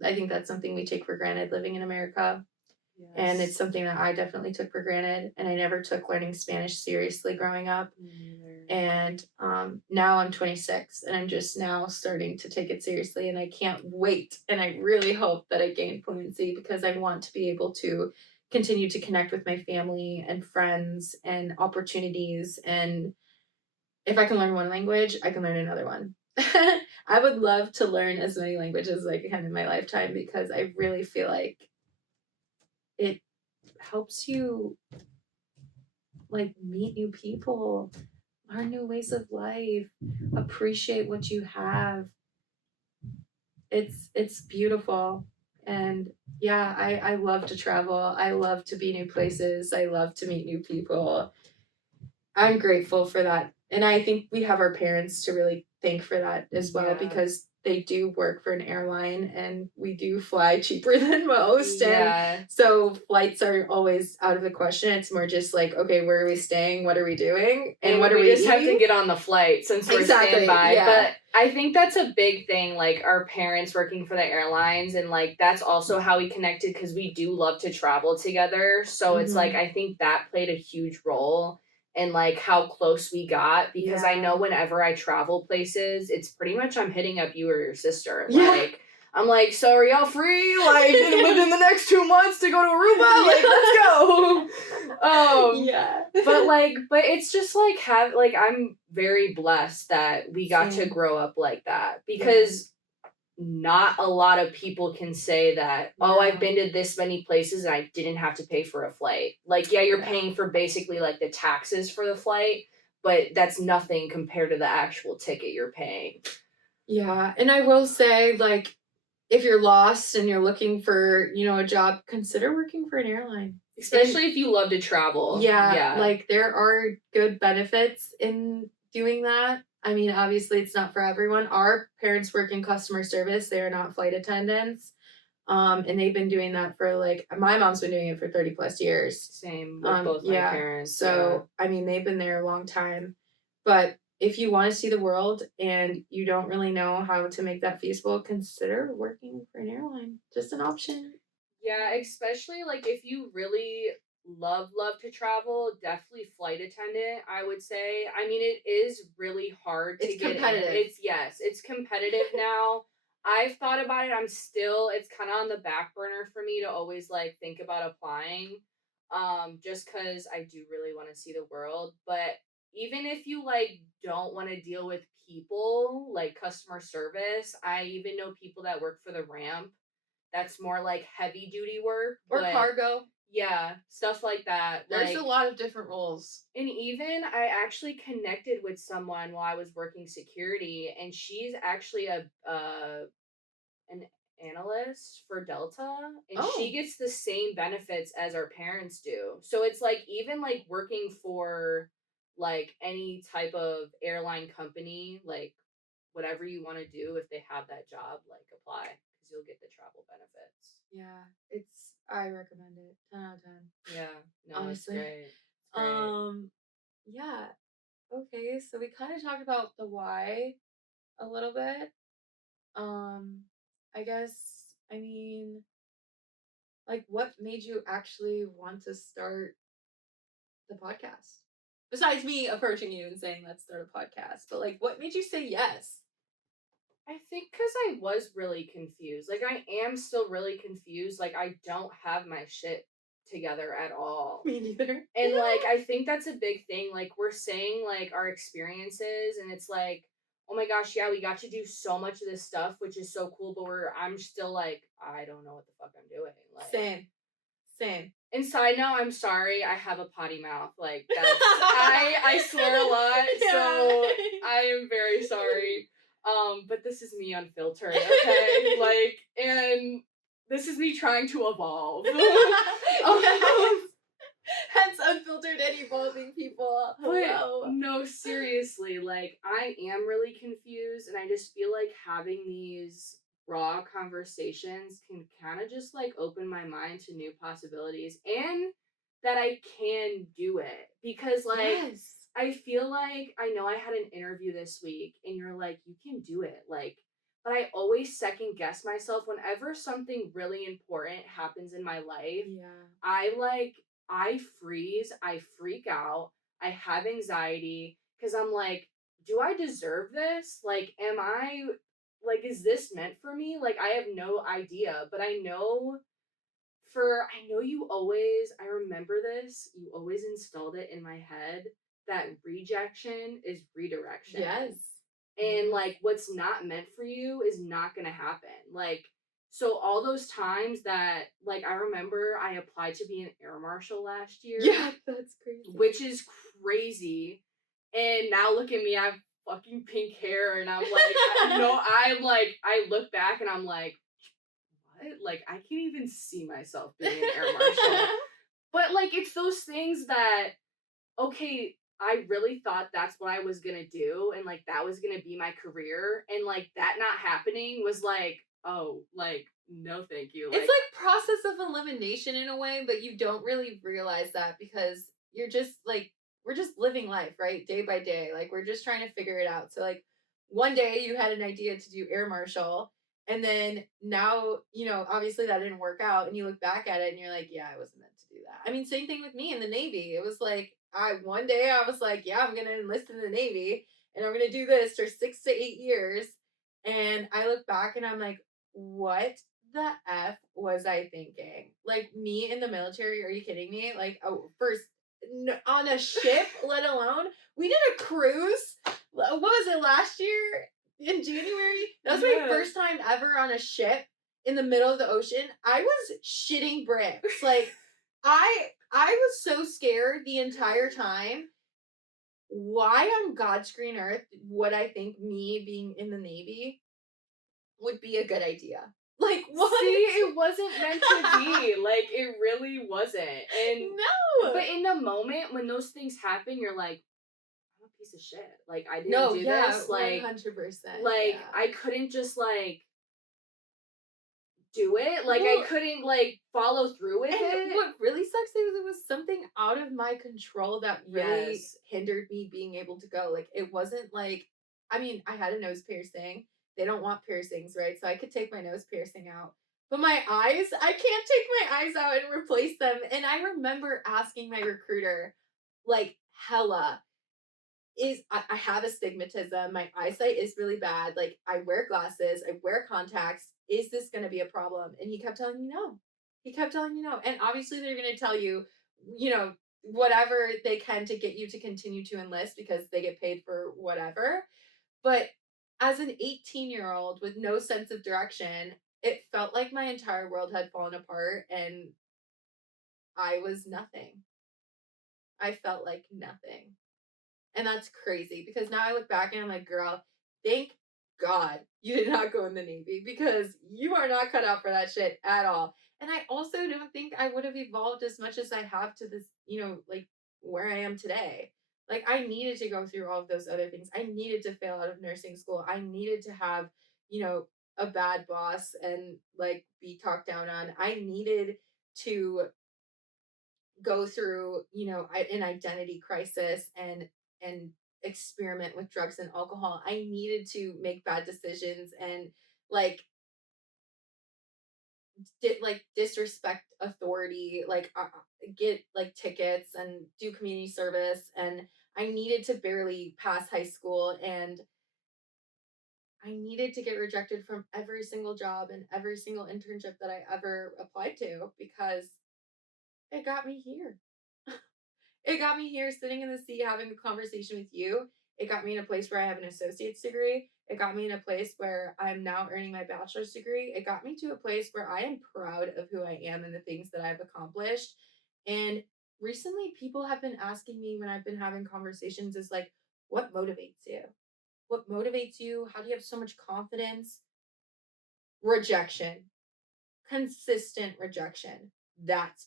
I think that's something we take for granted living in America. Yes. And it's something that I definitely took for granted, and I never took learning Spanish seriously growing up. And now I'm 26 and I'm just now starting to take it seriously, and I can't wait. And I really hope that I gain fluency, because I want to be able to continue to connect with my family and friends and opportunities. And if I can learn one language, I can learn another one. I would love to learn as many languages as I can in my lifetime, because I really feel like it helps you, like, meet new people, learn new ways of life, appreciate what you have. It's beautiful. And yeah, I love to travel. I love to be new places. I love to meet new people. I'm grateful for that. And I think we have our parents to really thank for that as well, because they do work for an airline, and we do fly cheaper than most. And Yeah. so flights are always out of the question. It's more just like, okay, where are we staying? What are we doing? And what are we just have to eating? get on the flight since we're Exactly, standby. yeah. But I think that's a big thing, like our parents working for the airlines, and like that's also how we connected because we do love to travel together. So it's like I think that played a huge role in like how close we got because I Yeah. know whenever I travel places, it's pretty much I'm hitting up you or your sister. Yeah. Like I'm like, so are y'all free? Like within the next 2 months to go to Aruba? Like, let's go. Yeah. But it's just like I'm very blessed that we got to Same. grow up like that because not a lot of people can say that, oh, I've No. been to this many places and I didn't have to pay for a flight. Like, yeah, you're Yeah. paying for basically like the taxes for the flight, but that's nothing compared to the actual ticket you're paying. Yeah. And I will say, like, if you're lost and you're looking for, you know, a job, consider working for an airline. Especially if you love to travel. Yeah, like there are good benefits in doing that. I mean, obviously it's not for everyone. Our parents work in customer service. They are not flight attendants. And they've been doing that for like my mom's been doing it for 30 plus years. Same with both my parents. So I mean they've been there a long time. But if you want to see the world and you don't really know how to make that feasible, consider working for an airline. Just an option. Yeah, especially like if you really love to travel, definitely flight attendant, I would say. I mean, it is really hard to It's get competitive. in. It's competitive now. I've thought about it. It's kind of on the back burner for me to always like think about applying. Just cuz I do really want to see the world, but even if you like don't want to deal with people, like customer service, I even know people that work for the ramp that's more like heavy duty work Or cargo. Yeah, stuff like that. There's a lot of different roles. And even I actually connected with someone while I was working security, and she's actually an analyst for Delta, and she gets the same benefits as our parents do. So it's like even like working for like any type of airline company, like whatever you want to do, if they have that job, like apply because you'll get the travel benefits. Yeah, I recommend it. 10 out of 10. Yeah, no, Honestly. it's great. It's great. Yeah. Okay, so we kind of talked about the why a little bit. I guess I mean, like what made you actually want to start the podcast? Besides me approaching you and saying let's start a podcast, but like what made you say yes? I think because I was really confused. Like, I am still really confused. Like, I don't have my shit together at all. Me neither. And, like, I think that's a big thing. Like, we're saying, like, our experiences, and it's like, oh my gosh, yeah, we got to do so much of this stuff, which is so cool, but I'm still like, I don't know what the fuck I'm doing. Like, Same. And side note, I'm sorry, I have a potty mouth. Like, that's, I swear a lot, so I am very sorry. But this is me unfiltered, okay? Like, and this is me trying to evolve. Hence unfiltered and evolving people. Hello. But no, seriously, like I am really confused, and I just feel like having these raw conversations can kind of just like open my mind to new possibilities and that I can do it because like I feel like I know I had an interview this week and you're like you can do it like but I always second guess myself whenever something really important happens in my life. I freeze, I freak out, I have anxiety because I'm like, do I deserve this? Like, is this meant for me? Like, I have no idea, but I remember this, you always installed it in my head that rejection is redirection. Yes. And like what's not meant for you is not going to happen. Like so all those times that like I remember I applied to be an air marshal last year. Yeah, that's crazy. Which is crazy. And now look at me, I have fucking pink hair and I'm like I look back and I'm like what? Like I can't even see myself being an air marshal. But like it's those things that okay, I really thought that's what I was gonna do, and like that was gonna be my career, and like that not happening was like, oh, like no, thank you. It's Like, like process of elimination in a way, but you don't really realize that because you're just like we're just living life, right? Day by day. Like we're just trying to figure it out. So like one day you had an idea to do air marshal and then now, obviously that didn't work out and you look back at it and you're like, yeah, I wasn't meant to do that. I mean, same thing with me in the Navy. It was like I one day I was like, yeah, I'm going to enlist in the Navy and I'm going to do this for 6 to 8 years. And I look back and I'm like, what the F was I thinking? Like me in the military? Are you kidding me? Like, oh, first on a ship, let alone we did a cruise. What was it last year in January? That was my yeah. first time ever on a ship in the middle of the ocean. I was shitting bricks. Like I was so scared the entire time. Why on God's green earth would I think me being in the Navy would be a good idea? Like what? See, it wasn't meant to be. Like, it really wasn't. And No. but in the moment when those things happen, you're like, I'm a piece of shit. Like, I didn't No, do yeah, this. Like, 100%. like Yeah. I couldn't just like do it. Like, I Well, couldn't like follow through with and it. what really sucks is it was something out of my control that really Yes. hindered me being able to go. Like it wasn't like I mean, I had a nose piercing. They don't want piercings, right? So I could take my nose piercing out. But my eyes, I can't take my eyes out and replace them. And I remember asking my recruiter, like, hella, I have astigmatism. My eyesight is really bad. Like I wear glasses, I wear contacts. Is this going to be a problem? And he kept telling me no. He kept telling me no. And obviously they're going to tell you, whatever they can to get you to continue to enlist because they get paid for whatever. But as an 18-year-old with no sense of direction, it felt like my entire world had fallen apart and I was nothing. I felt like nothing. And that's crazy because now I look back and I'm like, girl, thank God you did not go in the Navy because you are not cut out for that shit at all. And I also don't think I would have evolved as much as I have to this, like where I am today. Like I needed to go through all of those other things. I needed to fail out of nursing school. I needed to have, a bad boss and like be talked down on. I needed to go through an identity crisis and experiment with drugs and alcohol. I needed to make bad decisions and like disrespect authority, like get like tickets and do community service, and I needed to barely pass high school, and I needed to get rejected from every single job and every single internship that I ever applied to because it got me here. It got me here sitting in the seat having a conversation with you. It got me in a place where I have an associate's degree. It got me in a place where I'm now earning my bachelor's degree. It got me to a place where I am proud of who I am and the things that I've accomplished. And recently, people have been asking me when I've been having conversations is like, what motivates you? What motivates you? How do you have so much confidence? Rejection, consistent rejection. That's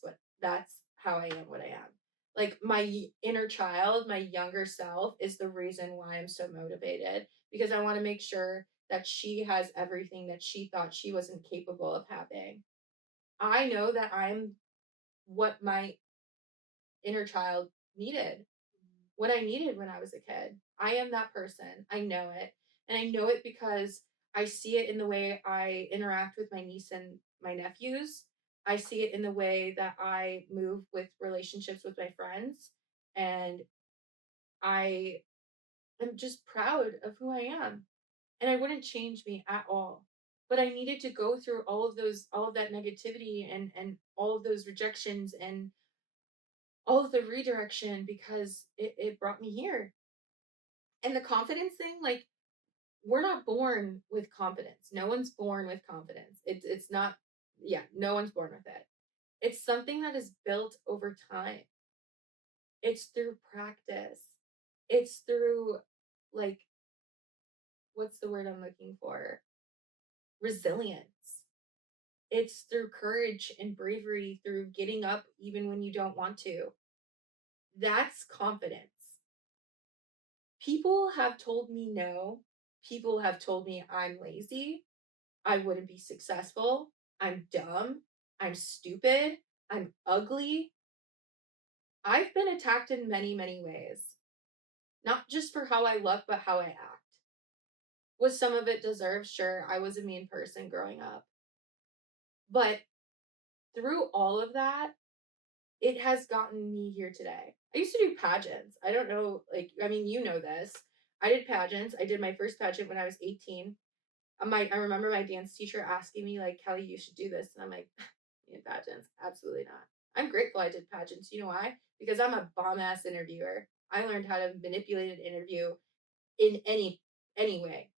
how I am what I am. Like my inner child, my younger self is the reason why I'm so motivated because I want to make sure that she has everything that she thought she wasn't capable of having. I know that I'm what my inner child needed, what I needed when I was a kid. I am that person. I know it. And I know it because I see it in the way I interact with my niece and my nephews. I see it in the way that I move with relationships with my friends. And I am just proud of who I am. And I wouldn't change me at all. But I needed to go through all of that negativity and all of those rejections and all of the redirection because it brought me here. And the confidence thing, like we're not born with confidence. No one's born with confidence. It's not yeah, no one's born with it. It's something that is built over time. It's through practice. It's through like what's the word I'm looking for? Resilience. It's through courage and bravery, through getting up even when you don't want to. That's confidence. People have told me no. People have told me I'm lazy. I wouldn't be successful. I'm dumb. I'm stupid. I'm ugly. I've been attacked in many, many ways, not just for how I look, but how I act. Was some of it deserved? Sure. I was a mean person growing up. But through all of that, it has gotten me here today. I used to do pageants. I don't know, like, I mean, you know this. I did pageants. I did my first pageant when I was 18. I remember my dance teacher asking me, like, Kelly, you should do this. And I'm like, in pageants, absolutely not. I'm grateful I did pageants. You know why? Because I'm a bomb ass interviewer. I learned how to manipulate an interview in any way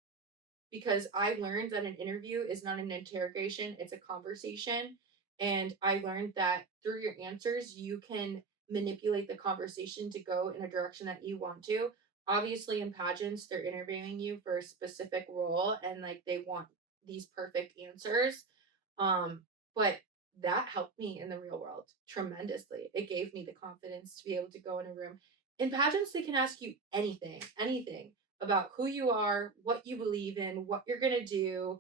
because I learned that an interview is not an interrogation, it's a conversation. And I learned that through your answers, you can manipulate the conversation to go in a direction that you want to. Obviously, in pageants, they're interviewing you for a specific role and like they want these perfect answers. But that helped me in the real world tremendously. It gave me the confidence to be able to go in a room. In pageants, they can ask you anything about who you are, what you believe in, what you're gonna do,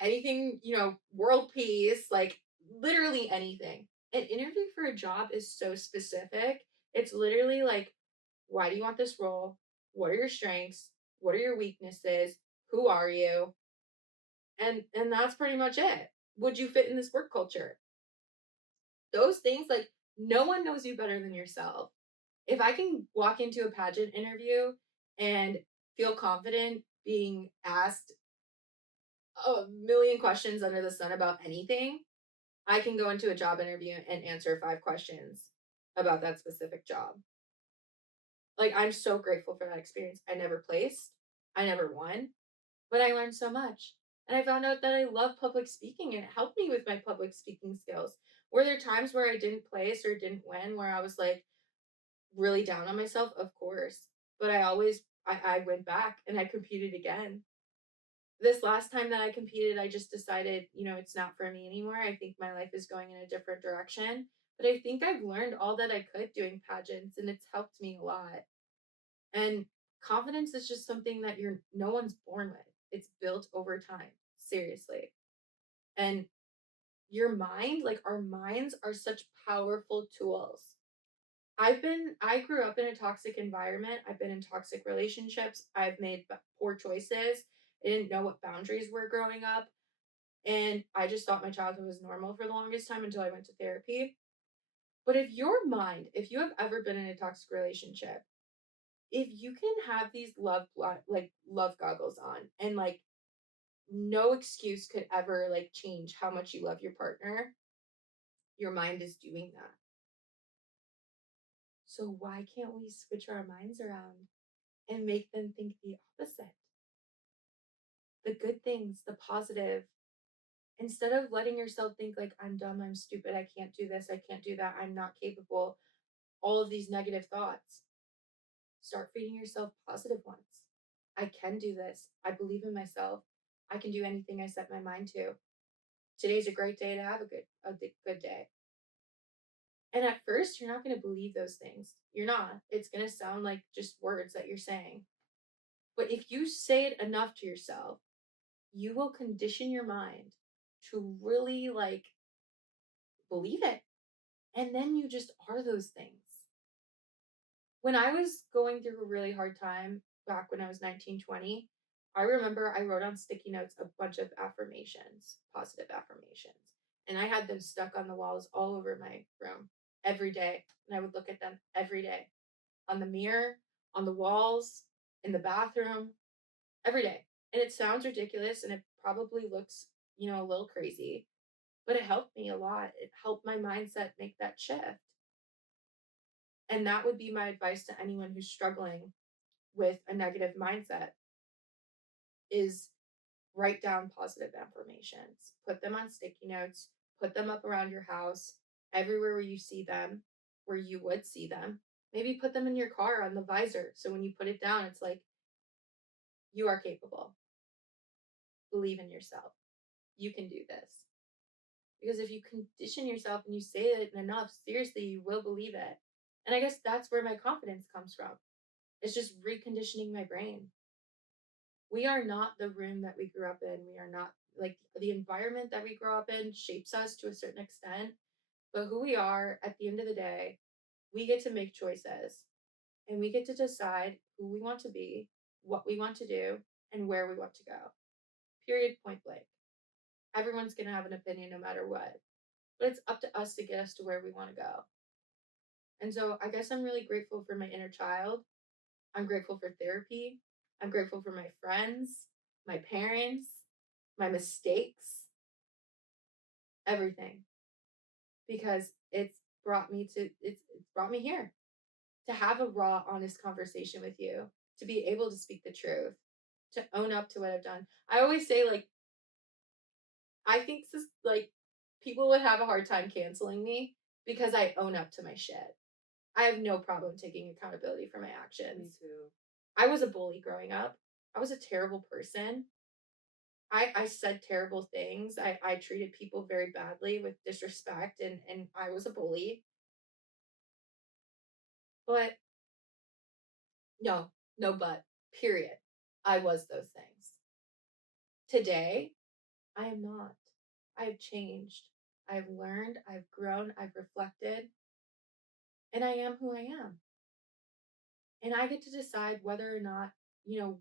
anything, world peace, like literally anything. An interview for a job is so specific. It's literally like, why do you want this role? What are your strengths? What are your weaknesses? Who are you? And that's pretty much it. Would you fit in this work culture? Those things, like, no one knows you better than yourself. If I can walk into a pageant interview and feel confident being asked a million questions under the sun about anything, I can go into a job interview and answer 5 questions about that specific job. Like, I'm so grateful for that experience. I never placed, I never won, but I learned so much. And I found out that I love public speaking and it helped me with my public speaking skills. Were there times where I didn't place or didn't win where I was like really down on myself? Of course. But I went back and I competed again. This last time that I competed, I just decided, it's not for me anymore. I think my life is going in a different direction. But I think I've learned all that I could doing pageants and it's helped me a lot. And confidence is just something that no one's born with. It's built over time. Seriously. And your mind, like our minds are such powerful tools. I grew up in a toxic environment. I've been in toxic relationships. I've made poor choices. I didn't know what boundaries were growing up. And I just thought my childhood was normal for the longest time until I went to therapy. But if you have ever been in a toxic relationship, if you can have these love goggles on and like no excuse could ever like change how much you love your partner, your mind is doing that. So why can't we switch our minds around and make them think the opposite? The good things, the positive, instead of letting yourself think like I'm dumb, I'm stupid, I can't do this, I can't do that, I'm not capable, all of these negative thoughts. Start feeding yourself positive ones. I can do this. I believe in myself. I can do anything I set my mind to. Today's a great day to have a good day. And at first, you're not going to believe those things. You're not. It's going to sound like just words that you're saying. But if you say it enough to yourself, you will condition your mind to really like believe it. And then you just are those things. When I was going through a really hard time back when I was 19, 20, I remember I wrote on sticky notes a bunch of affirmations, positive affirmations. And I had them stuck on the walls all over my room every day. And I would look at them every day on the mirror, on the walls, in the bathroom, every day. And it sounds ridiculous and it probably looks, a little crazy, but it helped me a lot. It helped my mindset make that shift. And that would be my advice to anyone who's struggling with a negative mindset is write down positive affirmations. Put them on sticky notes, put them up around your house, everywhere where you see them, where you would see them. Maybe put them in your car on the visor. So when you put it down, it's like, you are capable. Believe in yourself. You can do this. Because if you condition yourself and you say it enough, seriously, you will believe it. And I guess that's where my confidence comes from. It's just reconditioning my brain. We are not the room that we grew up in. We are not like the environment that we grow up in shapes us to a certain extent. But who we are at the end of the day, we get to make choices and we get to decide who we want to be, what we want to do, and where we want to go. Period, point blank. Everyone's going to have an opinion no matter what. But it's up to us to get us to where we want to go. And so I guess I'm really grateful for my inner child. I'm grateful for therapy. I'm grateful for my friends, my parents, my mistakes, everything. Because it's brought me here to have a raw, honest conversation with you, to be able to speak the truth, to own up to what I've done. I always say, like, I think this, like, people would have a hard time canceling me because I own up to my shit. I have no problem taking accountability for my actions. Me too. I was a bully growing up. I was a terrible person. I said terrible things. I treated people very badly with disrespect, and I was a bully. But no, no but. Period. I was those things. Today, I am not. I have changed. I've learned, I've grown, I've reflected, and I am who I am. And I get to decide whether or not,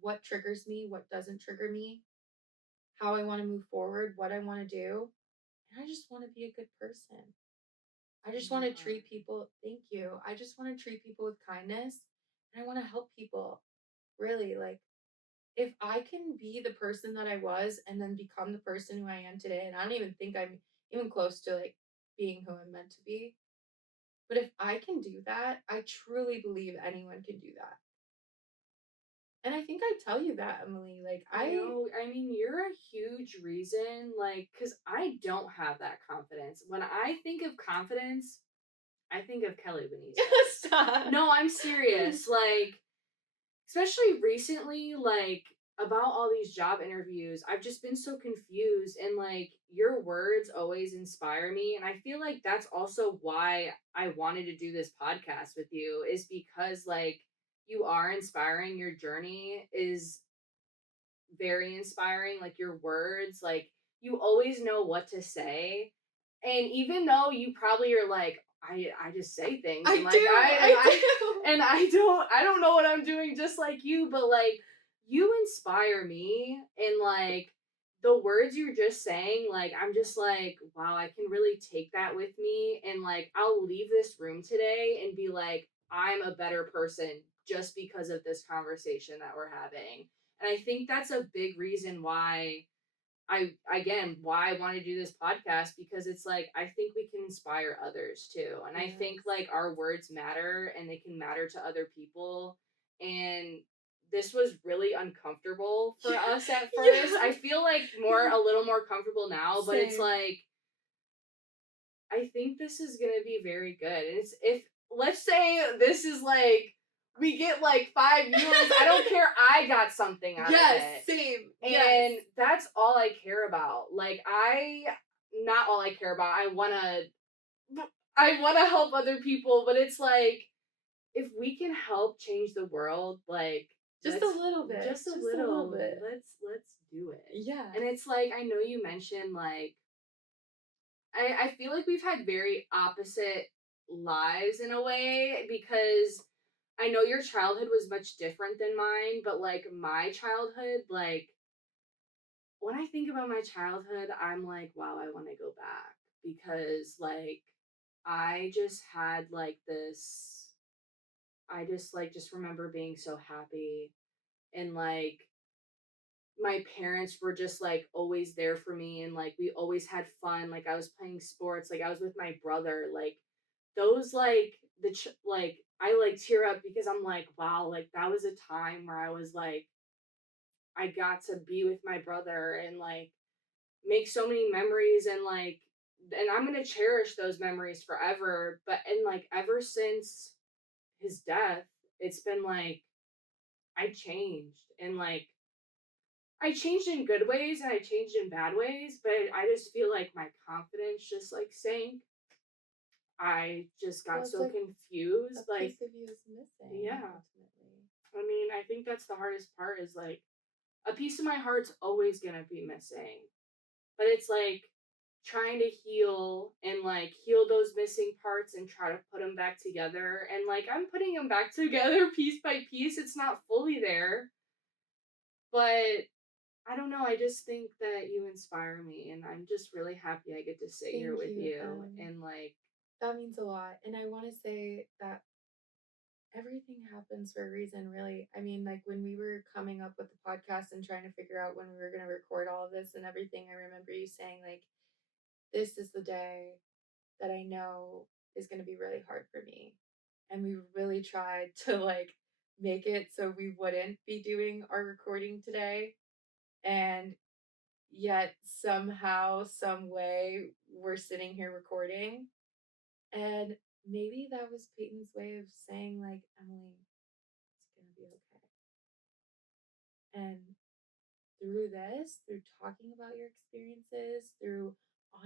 what triggers me, what doesn't trigger me, how I want to move forward, what I want to do. And I just want to be a good person. I just want to treat people, thank you. I just want to treat people with kindness and I want to help people. Really, like, if I can be the person that I was and then become the person who I am today, and I don't even think I'm even close to like being who I'm meant to be. But if I can do that, I truly believe anyone can do that. And I think I tell you that, Emily. Like, I know. I mean, you're a huge reason, like, because I don't have that confidence. When I think of confidence, I think of Kelly Benitez. Stop. No, I'm serious. Like, especially recently, like, about all these job interviews, I've just been so confused. And, like, your words always inspire me. And I feel like that's also why I wanted to do this podcast with you, is because, like, you are inspiring. Your journey is very inspiring. Like your words, like you always know what to say. And even though you probably are like, I just say things and like I don't know what I'm doing just like you, but like you inspire me and like the words you're just saying, like I'm just like, wow, I can really take that with me and like I'll leave this room today and be like, I'm a better person just because of this conversation that we're having. And I think that's a big reason why why I want to do this podcast, because it's like I think we can inspire others too. And I think like our words matter and they can matter to other people. And this was really uncomfortable for us at first. I feel like a little more comfortable now, but it's Same. like I think this is gonna be very good. And it's if let's say this is like we get like 5 viewers, I don't care. I got something out of it. Same. And that's all I care about. Like not all I care about. I wanna help other people, but it's like if we can help change the world, like Just a little bit. just a Just little, bit. let's do it. Yeah. And it's like I know you mentioned like I feel like we've had very opposite lives in a way, because I know your childhood was much different than mine, but like my childhood, like when I think about my childhood, I'm like, wow, I want to go back, because like I just had like this I just remember being so happy, and like my parents were just like always there for me, and like we always had fun. Like I was playing sports, like I was with my brother, like those like like I like tear up because I'm like, wow, like that was a time where I was like I got to be with my brother and like make so many memories, and like and I'm going to cherish those memories forever. But and like ever since his death, it's been like I changed, and like I changed in good ways and I changed in bad ways, but I just feel like my confidence just like sank. I just got so confused. A Like, piece of you is missing. yeah. Ultimately. I mean, I think that's the hardest part is like a piece of my heart's always gonna be missing. But it's like trying to heal and like heal those missing parts and try to put them back together. And like I'm putting them back together piece by piece. It's not fully there, but I don't know. I just think that you inspire me, and I'm just really happy I get to sit here Thank with you. you and like, That means a lot. And I want to say that everything happens for a reason, really. I mean, like when we were coming up with the podcast and trying to figure out when we were going to record all of this and everything, I remember you saying, like, this is the day that I know is going to be really hard for me. And we really tried to like make it so we wouldn't be doing our recording today. And yet somehow, some way, we're sitting here recording. And maybe that was Peyton's way of saying, like, Emily, it's gonna be okay. And through this, through talking about your experiences, through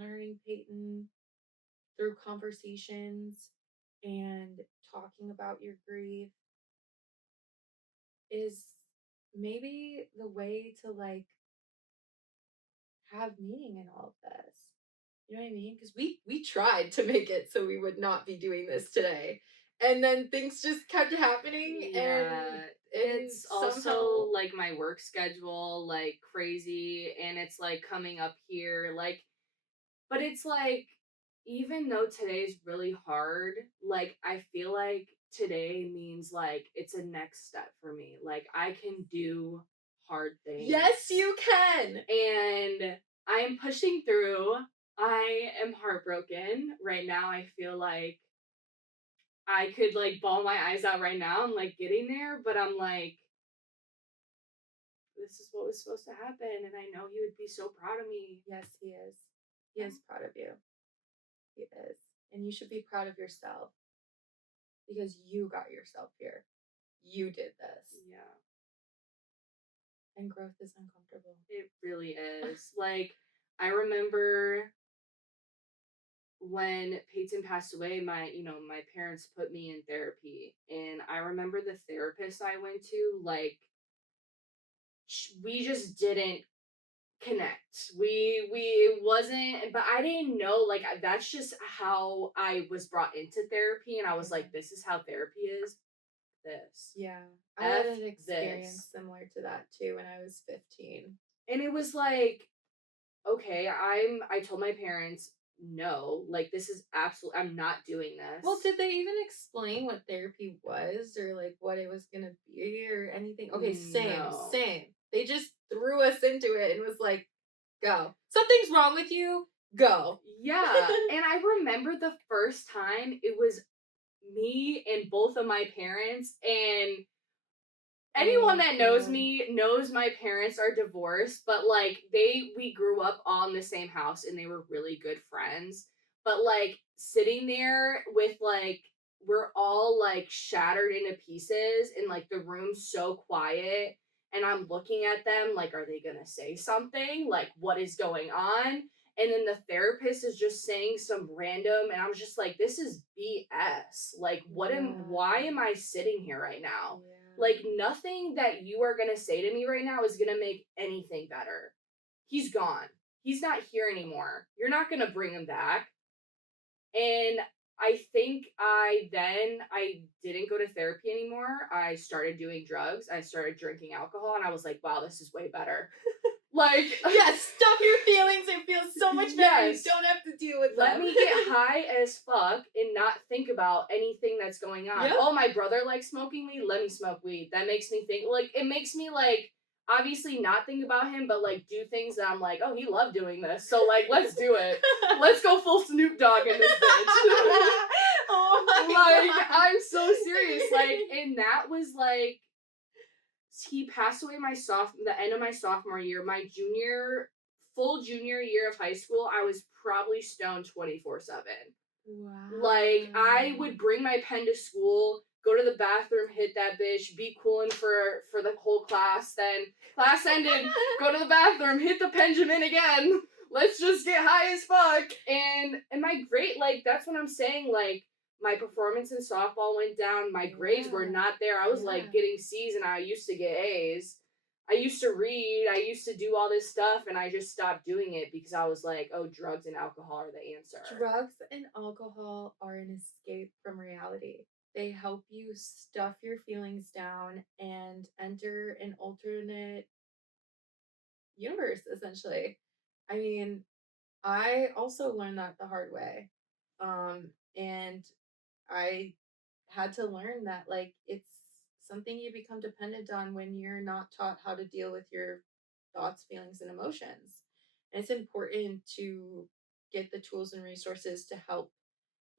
honoring Peyton, through conversations and talking about your grief is maybe the way to like have meaning in all of this. You know what I mean? Because we tried to make it so we would not be doing this today. And then things just kept happening yeah, and it's also somehow like my work schedule, like crazy, and it's like coming up here, like, but it's like, even though today's really hard, like, I feel like today means like it's a next step for me. Like, I can do hard things. yes, you can. And I'm pushing through. I am heartbroken right now. I feel like I could like bawl my eyes out right now. I'm like getting there, but I'm like, this is what was supposed to happen, and I know he would be so proud of me. Yes, he is. He is proud of you. He is. And you should be proud of yourself because you got yourself here. You did this. Yeah. And growth is uncomfortable. It really is. Like, I remember when Peyton passed away, my parents put me in therapy, and I remember the therapist I went to, like, we just didn't connect. We it wasn't, but I didn't know, like, that's just how I was brought into therapy, and I was like, this is how therapy is. This. Yeah. I F had an experience this. similar to that too when I was 15. And it was like, okay, I told my parents, no, like, this is absolutely, I'm not doing this. Well, did they even explain what therapy was or like what it was gonna be or anything? Okay, No. same. They just threw us into it and was like, go. Something's wrong with you, go. Yeah. And I remember the first time it was me and both of my parents, and anyone that knows me knows my parents are divorced, but like we grew up all in the same house and they were really good friends. But like sitting there with like, we're all like shattered into pieces and like the room's so quiet, and I'm looking at them like, are they gonna say something? Like, what is going on? And then the therapist is just saying some random, and I'm just like, this is BS. Like, why am I sitting here right now? Yeah. Like, nothing that you are going to say to me right now is going to make anything better. He's gone. He's not here anymore. You're not going to bring him back. And I think I didn't go to therapy anymore. I started doing drugs. I started drinking alcohol, and I was like, wow, this is way better. Like, yes, stuff your feelings and feel so much better. Yes. You don't have to deal with them. Let me get high as fuck and not think about anything that's going on. Yep. Oh, my brother likes smoking weed. Let me smoke weed. That makes me think, like, it makes me like obviously not think about him, but like do things that I'm like, oh, he loved doing this, so like let's do it. Let's go full Snoop Dogg in this bitch. Oh my Like, God. I'm so serious. Like, and that was like, he passed away the end of my sophomore year. My full junior year of high school, I was probably stoned 24/7. Wow. Like, I would bring my pen to school, go to the bathroom, hit that bitch, be cooling for the whole class. Then class ended, go to the bathroom, hit the Benjamin again. Let's just get high as fuck. And my grade, like, that's what I'm saying. Like, my performance in softball went down. My grades were Yeah. not there. I was like Yeah. getting C's and I used to get A's. I used to read, I used to do all this stuff, and I just stopped doing it because I was like, oh, drugs and alcohol are the answer. Drugs and alcohol are an escape from reality. They help you stuff your feelings down and enter an alternate universe, essentially. I mean, I also learned that the hard way. And I had to learn that, like, it's something you become dependent on when you're not taught how to deal with your thoughts, feelings, and emotions. And it's important to get the tools and resources to help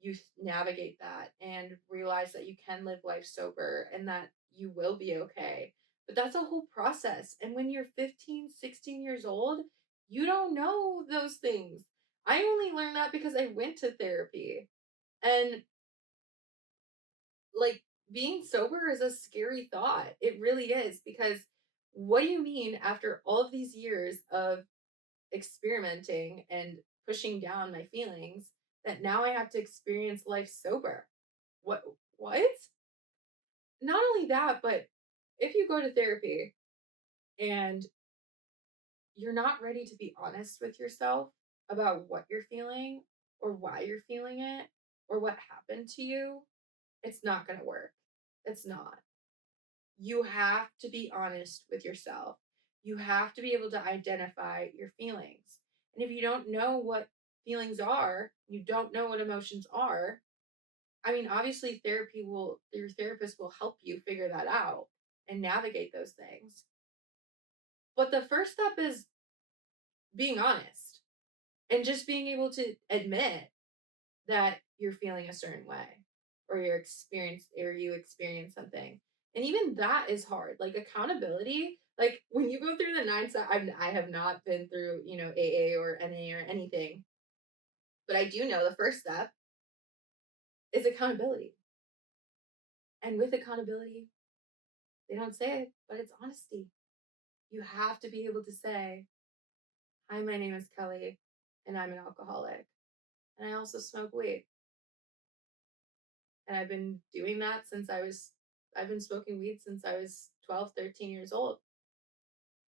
you navigate that and realize that you can live life sober and that you will be okay. But that's a whole process. And when you're 15, 16 years old, you don't know those things. I only learned that because I went to therapy. And like, being sober is a scary thought. It really is, because what do you mean after all of these years of experimenting and pushing down my feelings that now I have to experience life sober? What? Not only that, but if you go to therapy and you're not ready to be honest with yourself about what you're feeling or why you're feeling it or what happened to you, it's not going to work. It's not. You have to be honest with yourself. You have to be able to identify your feelings. And if you don't know what feelings are, you don't know what emotions are, I mean, obviously, your therapist will help you figure that out and navigate those things. But the first step is being honest and just being able to admit that you're feeling a certain way or you experience something. And even that is hard. Like, accountability, like when you go through the 9 step, I have not been through, AA or NA or anything, but I do know the first step is accountability. And with accountability, they don't say it, but it's honesty. You have to be able to say, hi, my name is Kelly, and I'm an alcoholic. And I also smoke weed. And I've been smoking weed since I was 12, 13 years old.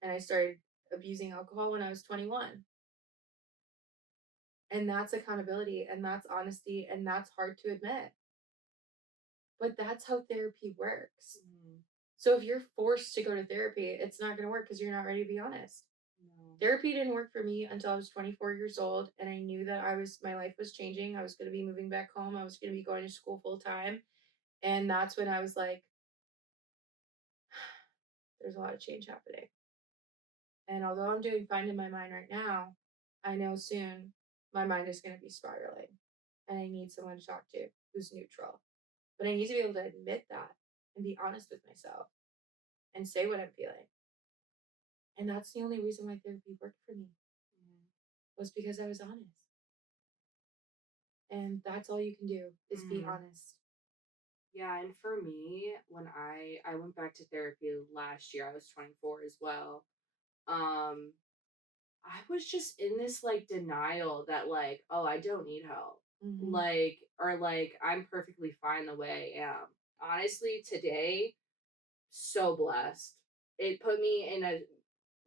And I started abusing alcohol when I was 21. And that's accountability and that's honesty and that's hard to admit. But that's how therapy works. Mm, So if you're forced to go to therapy, it's not going to work because you're not ready to be honest. no. Therapy didn't work for me until I was 24 years old, and I knew that my life was changing. I was going to be moving back home. I was going to be going to school full time. And that's when I was like, there's a lot of change happening. And although I'm doing fine in my mind right now, I know soon my mind is going to be spiraling. And I need someone to talk to who's neutral. But I need to be able to admit that and be honest with myself and say what I'm feeling. And that's the only reason why therapy worked for me, was because I was honest. And that's all you can do is be honest. Yeah, and for me, when I went back to therapy last year, I was 24 as well. Um, I was just in this like denial that like, oh, I don't need help. Mm-hmm. Like, or like I'm perfectly fine the way I am. Honestly, today, so blessed. It put me in a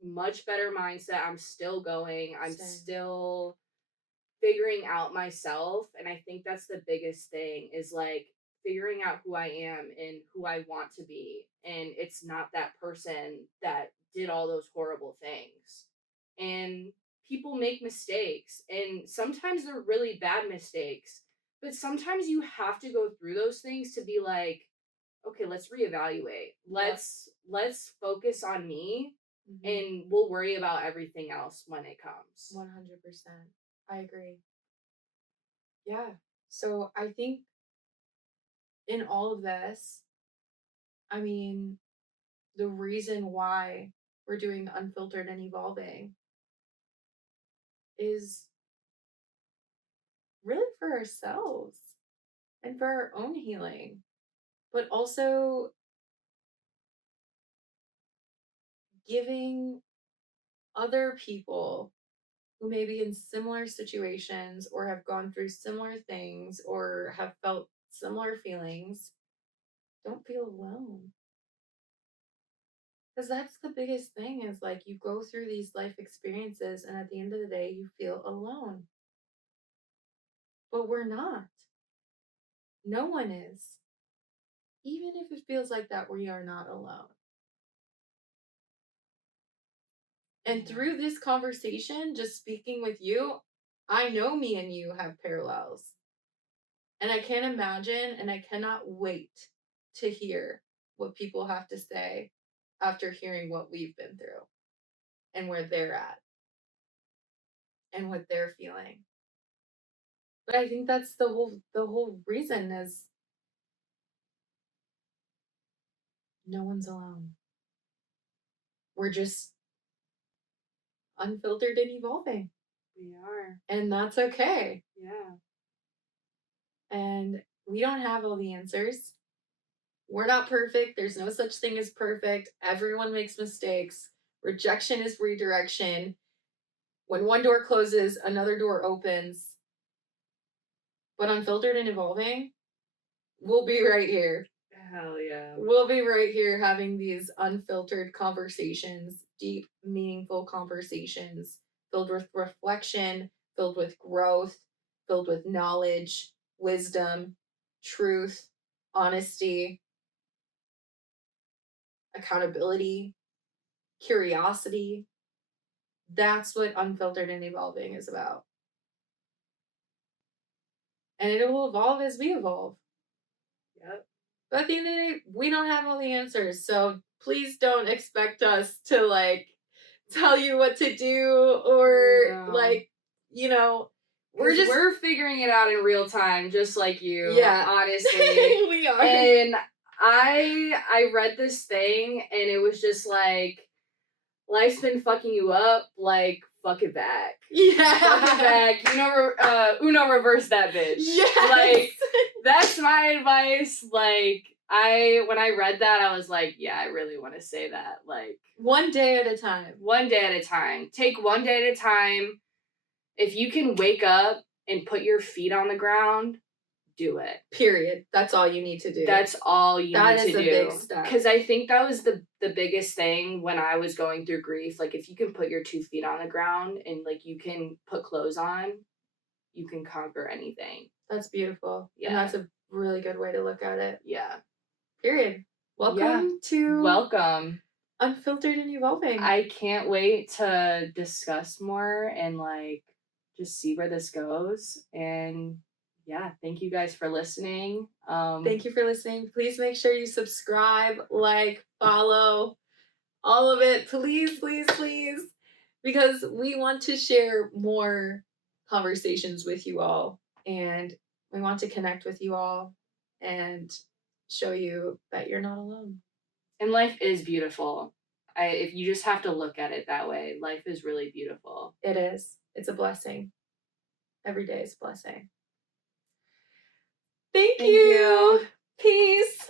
much better mindset. I'm still going. I'm Same. still figuring out myself, and I think that's the biggest thing is like figuring out who I am and who I want to be, and it's not that person that did all those horrible things. And people make mistakes, and sometimes they're really bad mistakes, but sometimes you have to go through those things to be like, okay, let's reevaluate. Let's focus on me, Mm-hmm. and we'll worry about everything else when it comes. 100%. I agree. Yeah. So I think in all of this, I mean, the reason why we're doing Unfiltered and Evolving is really for ourselves and for our own healing, but also giving other people who may be in similar situations or have gone through similar things or have felt similar feelings, don't feel alone. Because that's the biggest thing is like you go through these life experiences and at the end of the day, you feel alone. But we're not. No one is. Even if it feels like that, we are not alone. And through this conversation, just speaking with you, I know me and you have parallels. And I can't imagine and I cannot wait to hear what people have to say after hearing what we've been through and where they're at and what they're feeling. But I think that's the whole reason is no one's alone. We're just unfiltered and evolving. We are. And that's okay. Yeah. And we don't have all the answers. We're not perfect. There's no such thing as perfect. Everyone makes mistakes. Rejection is redirection. When one door closes, another door opens. But unfiltered and evolving, we'll be right here. Hell yeah. We'll be right here having these unfiltered conversations, deep, meaningful conversations filled with reflection, filled with growth, filled with knowledge, wisdom, truth, honesty, accountability, curiosity. That's what Unfiltered and Evolving is about. And it will evolve as we evolve. Yep. But at the end of the day, we don't have all the answers. So please don't expect us to like tell you what to do or like, you know, we're figuring it out in real time, just like you. Yeah. Honestly. We are. And I read this thing and it was just like, life's been fucking you up, like fuck it back. Yeah. Fuck it back. You know, Uno reverse that bitch. Yes. Like that's my advice. Like when I read that, I was like, yeah, I really want to say that. Like one day at a time. One day at a time. Take one day at a time. If you can wake up and put your feet on the ground, do it. Period. That's all you need to do. That's all you need to do. That is a big step. Because I think that was the biggest thing when I was going through grief. Like, if you can put your 2 feet on the ground and, like, you can put clothes on, you can conquer anything. That's beautiful. Yeah. And that's a really good way to look at it. Yeah. Period. Welcome to Unfiltered and Evolving. I can't wait to discuss more and, like, just see where this goes. And yeah, thank you guys for listening. Thank you for listening. Please make sure you subscribe, like, follow, all of it. Please, please, please. Because we want to share more conversations with you all. And we want to connect with you all and show you that you're not alone. And life is beautiful. If you just have to look at it that way, life is really beautiful. It is. It's a blessing. Every day is a blessing. Thank you. Peace.